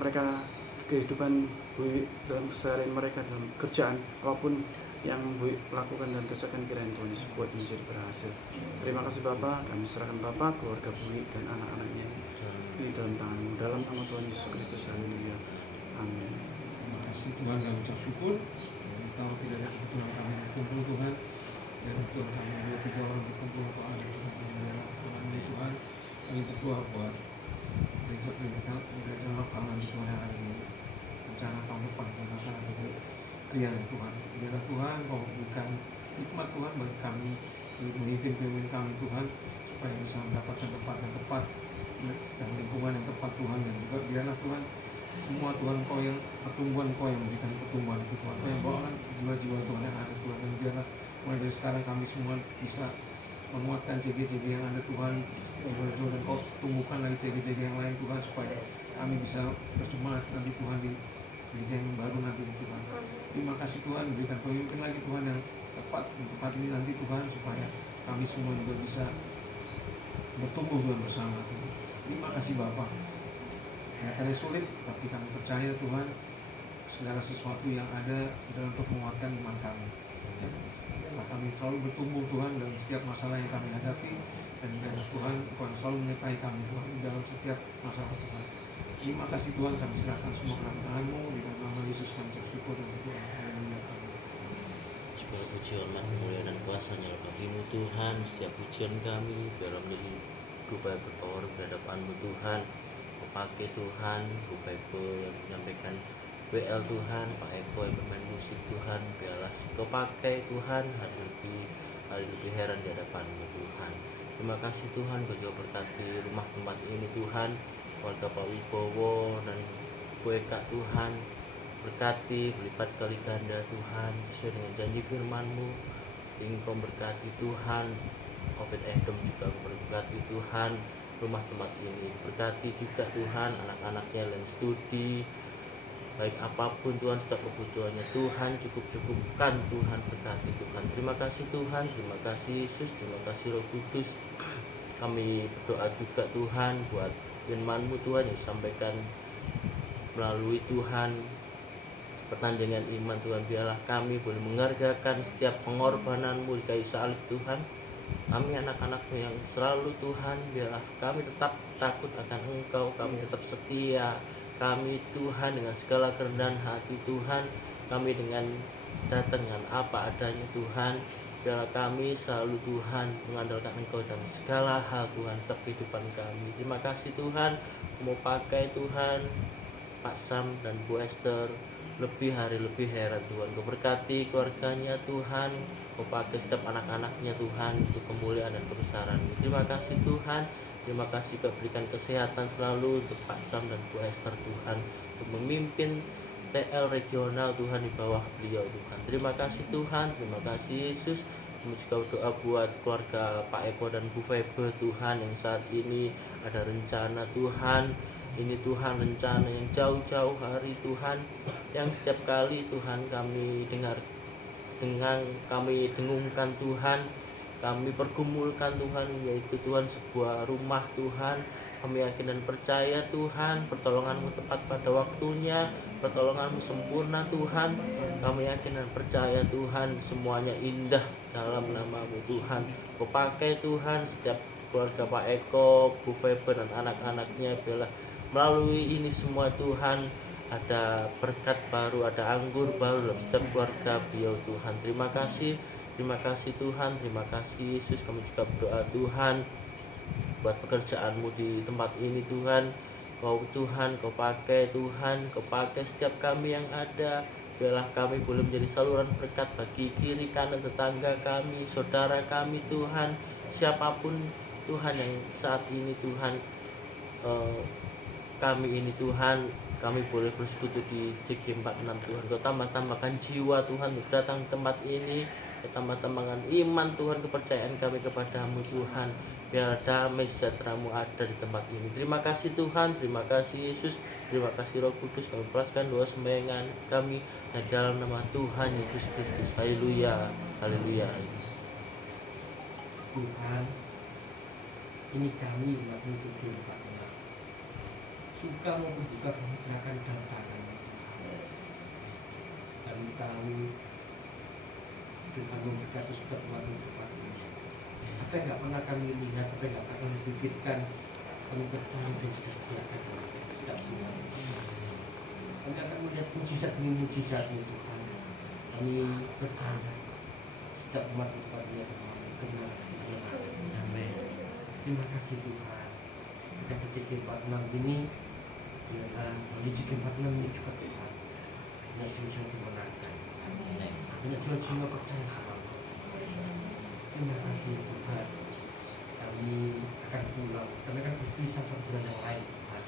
mereka, kehidupan Bui dalam keseharian mereka, dalam kerjaan apapun yang Bui lakukan dan kerjakan, kiranya Tuhan Yesus buat menjadi berhasil. Terima kasih Bapak, kami serahkan Bapak, keluarga Bui dan anak-anaknya di dalam tangan-Mu, dalam nama Tuhan Yesus Kristus. Haleluya. Amin. Terima kasih Tuhan, kami ucap syukur. Kalau tidak ada Tuhan kami berkumpul Tuhan, dan Tuhan kami 2-3 orang berkumpul untuk ada Tuhan ini Tuhan. Kami berdoa buat gereja lapangan Tuhan yang ada di rencana tahun depan, Tuhan akan ada krian Tuhan. Biarlah Tuhan Kau berikan hikmat Tuhan bagi kami, memimpin kami Tuhan, supaya bisa mendapatkan tempat yang tepat dan lingkungan yang tepat Tuhan. Dan juga biarlah Tuhan semua Tuhan Kau yang pertumbuhan Kau yang memberikan pertumbuhan itu Tuhan, Kau yang bawakan jiwa-jiwa Tuhan yang ada Tuhan. Dan biarlah mulai dari sekarang kami semua bisa menguatkan JG-JG yang ada Tuhan, dan Kau tumbuhkan lagi JG-JG yang lain Tuhan, supaya kami bisa berjemaat nanti Tuhan di gereja yang baru nanti Tuhan. Terima kasih Tuhan, berikan pemimpin lagi Tuhan yang tepat untuk tempat ini nanti Tuhan, supaya kami semua juga bisa bertumbuh Tuhan bersama Tuhan. Terima kasih Bapa. Kelihatannya sulit, tapi kami percaya Tuhan segala sesuatu yang ada adalah untuk menguatkan iman kami. Kami selalu bertumbuh Tuhan dalam setiap masalah yang kami hadapi, dan Tuhan selalu menyertai kami Tuhan dalam setiap masalah Tuhan. Terima kasih Tuhan, kami serahkan semua ke dalam tangan-Mu, di dalam nama Yesus kami bersyukur dan berdoa. Haleluya. Segala puji, hormat, kemuliaan dan kuasa-Nya bagi-Mu Tuhan. Setiap pujian kami biarlah menjadi berubah berpower di hadapan-Mu Tuhan. Pakai Tuhan, Bu Eko yang menyampaikan WL Tuhan, Pak Eko yang bermain musik Tuhan, biarlah Kau pakai Tuhan, hari lebih heran di hadapan-Mu Tuhan. Terima kasih Tuhan, Kau juga berkati rumah tempat ini Tuhan, keluarga Pak Wibowo dan Bu Eka Tuhan, berkati berlipat kali ganda Tuhan sesuai dengan janji firman-Mu. Engkau berkati Tuhan Obed Edom juga berkati Tuhan rumah tempat ini, berkati juga Tuhan anak-anaknya dalam studi, baik apapun Tuhan setiap kebutuhannya Tuhan cukup-cukupkan Tuhan, berkati Tuhan. Terima kasih Tuhan, terima kasih Yesus, terima kasih Roh Kudus. Kami berdoa juga Tuhan buat firman-Mu Tuhan yang disampaikan melalui Tuhan pertandingan iman Tuhan. Biarlah kami boleh menghargakan setiap pengorbanan-Mu di kayu salib Tuhan. Kami anak-anak-Mu yang selalu Tuhan, biarlah kami tetap takut akan Engkau, kami tetap setia. Kami Tuhan dengan segala kerendahan hati Tuhan, kami dengan datang dengan apa adanya Tuhan. Biarlah kami selalu Tuhan mengandalkan Engkau dalam segala hal Tuhan setiap kehidupan kami. Terima kasih Tuhan, mau pakai Tuhan Pak Sam dan Bu Esther lebih hari lebih heran Tuhan. Kau berkati keluarganya Tuhan, Kau pakai setiap anak-anaknya Tuhan untuk kemuliaan dan kebesaran. Terima kasih Tuhan. Terima kasih Kau berikan kesehatan selalu untuk Pak Sam dan Bu Esther Tuhan, untuk memimpin TL regional Tuhan di bawah beliau Tuhan. Terima kasih Tuhan, terima kasih Yesus. Kami juga berdoa buat keluarga Pak Eko dan Bu Febe Tuhan yang saat ini ada rencana Tuhan. Ini Tuhan rencana yang jauh-jauh hari Tuhan, yang setiap kali Tuhan kami dengar dengan kami dengungkan Tuhan, kami pergumulkan Tuhan, yaitu Tuhan sebuah rumah Tuhan. Kami yakin dan percaya Tuhan pertolongan-Mu tepat pada waktunya, pertolongan-Mu sempurna Tuhan. Kami yakin dan percaya Tuhan semuanya indah dalam nama-Mu Tuhan. Kau pakai Tuhan setiap keluarga Pak Eko, Bu Febe dan anak-anaknya, biarlah melalui ini semua Tuhan ada berkat baru, ada anggur baru dalam setiap keluarga beliau Tuhan. Terima kasih Tuhan, terima kasih Yesus. Kami juga berdoa Tuhan buat pekerjaan-Mu di tempat ini Tuhan. Kau Tuhan, Kau pakai Tuhan, Kau pakai setiap kami yang ada. Biarlah kami boleh menjadi saluran berkat bagi kiri kanan tetangga kami, saudara kami Tuhan, siapapun Tuhan yang saat ini Tuhan kami ini Tuhan, kami boleh bersekutu di JG46 Tuhan. Kau tambah-tambahkan jiwa Tuhan untuk datang ke tempat ini. Kau tambah-tambahkan iman Tuhan, kepercayaan kami kepadamu Tuhan. Biar damai sejahtera-Mu ada di tempat ini. Terima kasih Tuhan, terima kasih Yesus, terima kasih Roh Kudus. Kami ikhlaskan doa sembayangan kami di dalam nama Tuhan Yesus Kristus. Haleluya, haleluya. Tuhan, ini kami umat-Mu jujur Pak, suka maupun duka kami serahkan dalam tangan-Mu. Kami tahu Tuhan memberkati setiap umat-Mu tempat ini. Apa yang gak pernah kami lihat, apa yang gak pernah kami pikirkan, kami percaya dan juga sediakan setiap Tuhan. Kami akan melihat mujizat demi mujizat-Mu Tuhan. Kami percaya setiap umat-Mu tempat ini akan mengenal keselamatan. Amin. Terima kasih Tuhan. Kita JG46 ini biarlah menuju JG46 ini juga Tuhan. Banyak jiwa dimenangkan. Banyak jiwa percaya sama Engkau. Terima kasih Tuhan. Kami akan pulang. Kami akan berpisah satu dengan yang lain Tuhan.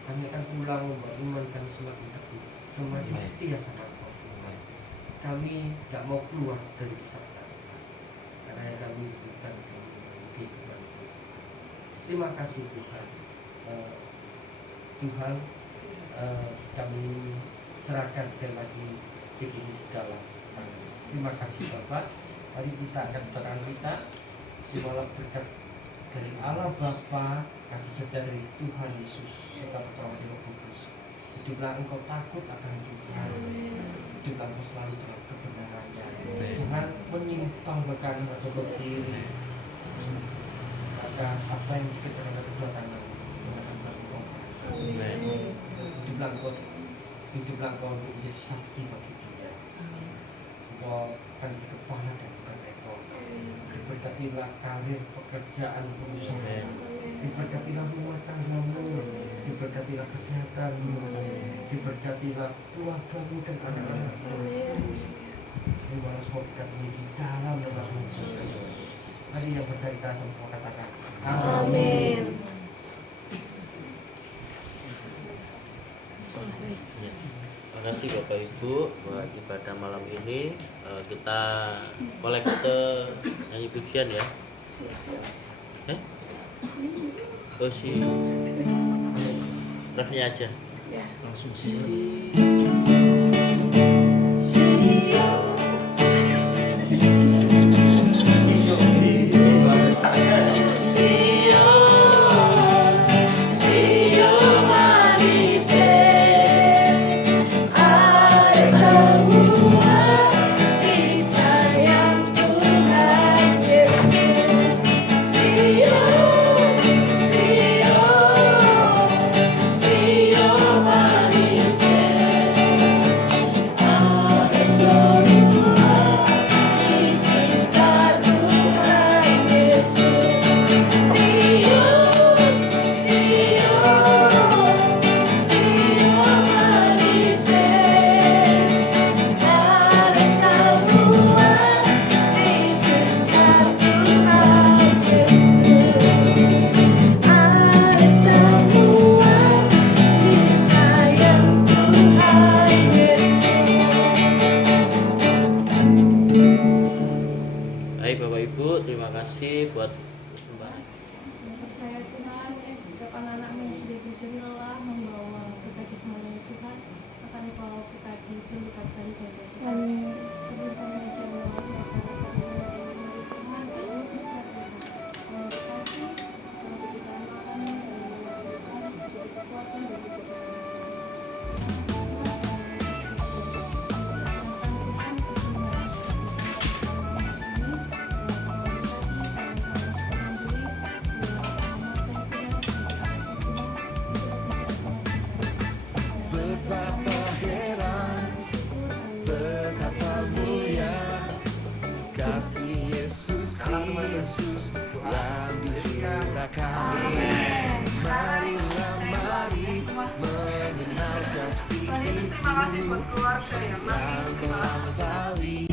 Kami akan pulang membuat iman kami semakin teguh, semakin setia sama Engkau Tuhan. Kami tidak mau keluar dari sabda Tuhan, karena yang kami berikan kehidupan. Terima kasih Tuhan. Tuhan, kami serahkan sekali lagi JG ini segala. Terima kasih Bapak. Mari kita akan berdoa kita. Terimalah berkat dari Allah Bapa, kasih setia dari Tuhan Yesus, serta pertolongan Roh Kudus. Hiduplah engkau takut akan Tuhan. Hiduplah engkau selalu dalam kebenarannya. Tuhan menyimpang ke kanan atau ke kiri, maka apa yang dikerjakan oleh kedua tangan akan berubah. Hiduplah engkau menjadi saksi bagi dia. Engkau akan di kepala dan bukan ekor. Diberkatilah karir, pekerjaan, perusahaan. Diberkatilah rumah tanggamu. Diberkatilah kesehatanmu. Diberkatilah keluargamu dan anak-anakmu. Terimalah semua berkat ini di dalam nama Yesus Kristus. Mari yang percaya kita sama-sama katakan Amin. Terima kasih kasih Bapak Ibu buat ibadah malam ini. Kita kolekte nyanyi pujian ya. Oh si refnya aja. Langsung sih. Baik Bapak Ibu, terima kasih buat persembahan. Percaya Tuhan, kapan anakmu yang sudah berjudi lelah membawa kita semuanya Tuhan, akan Engkau kita ditunjukkan dari jaga Tuhan. Sebelum kami menjawab, Betapa heran, betapa mulia kasih Yesus Kristus yang dicurahkan. Marilah mari mengenal kasih itu yang melampaui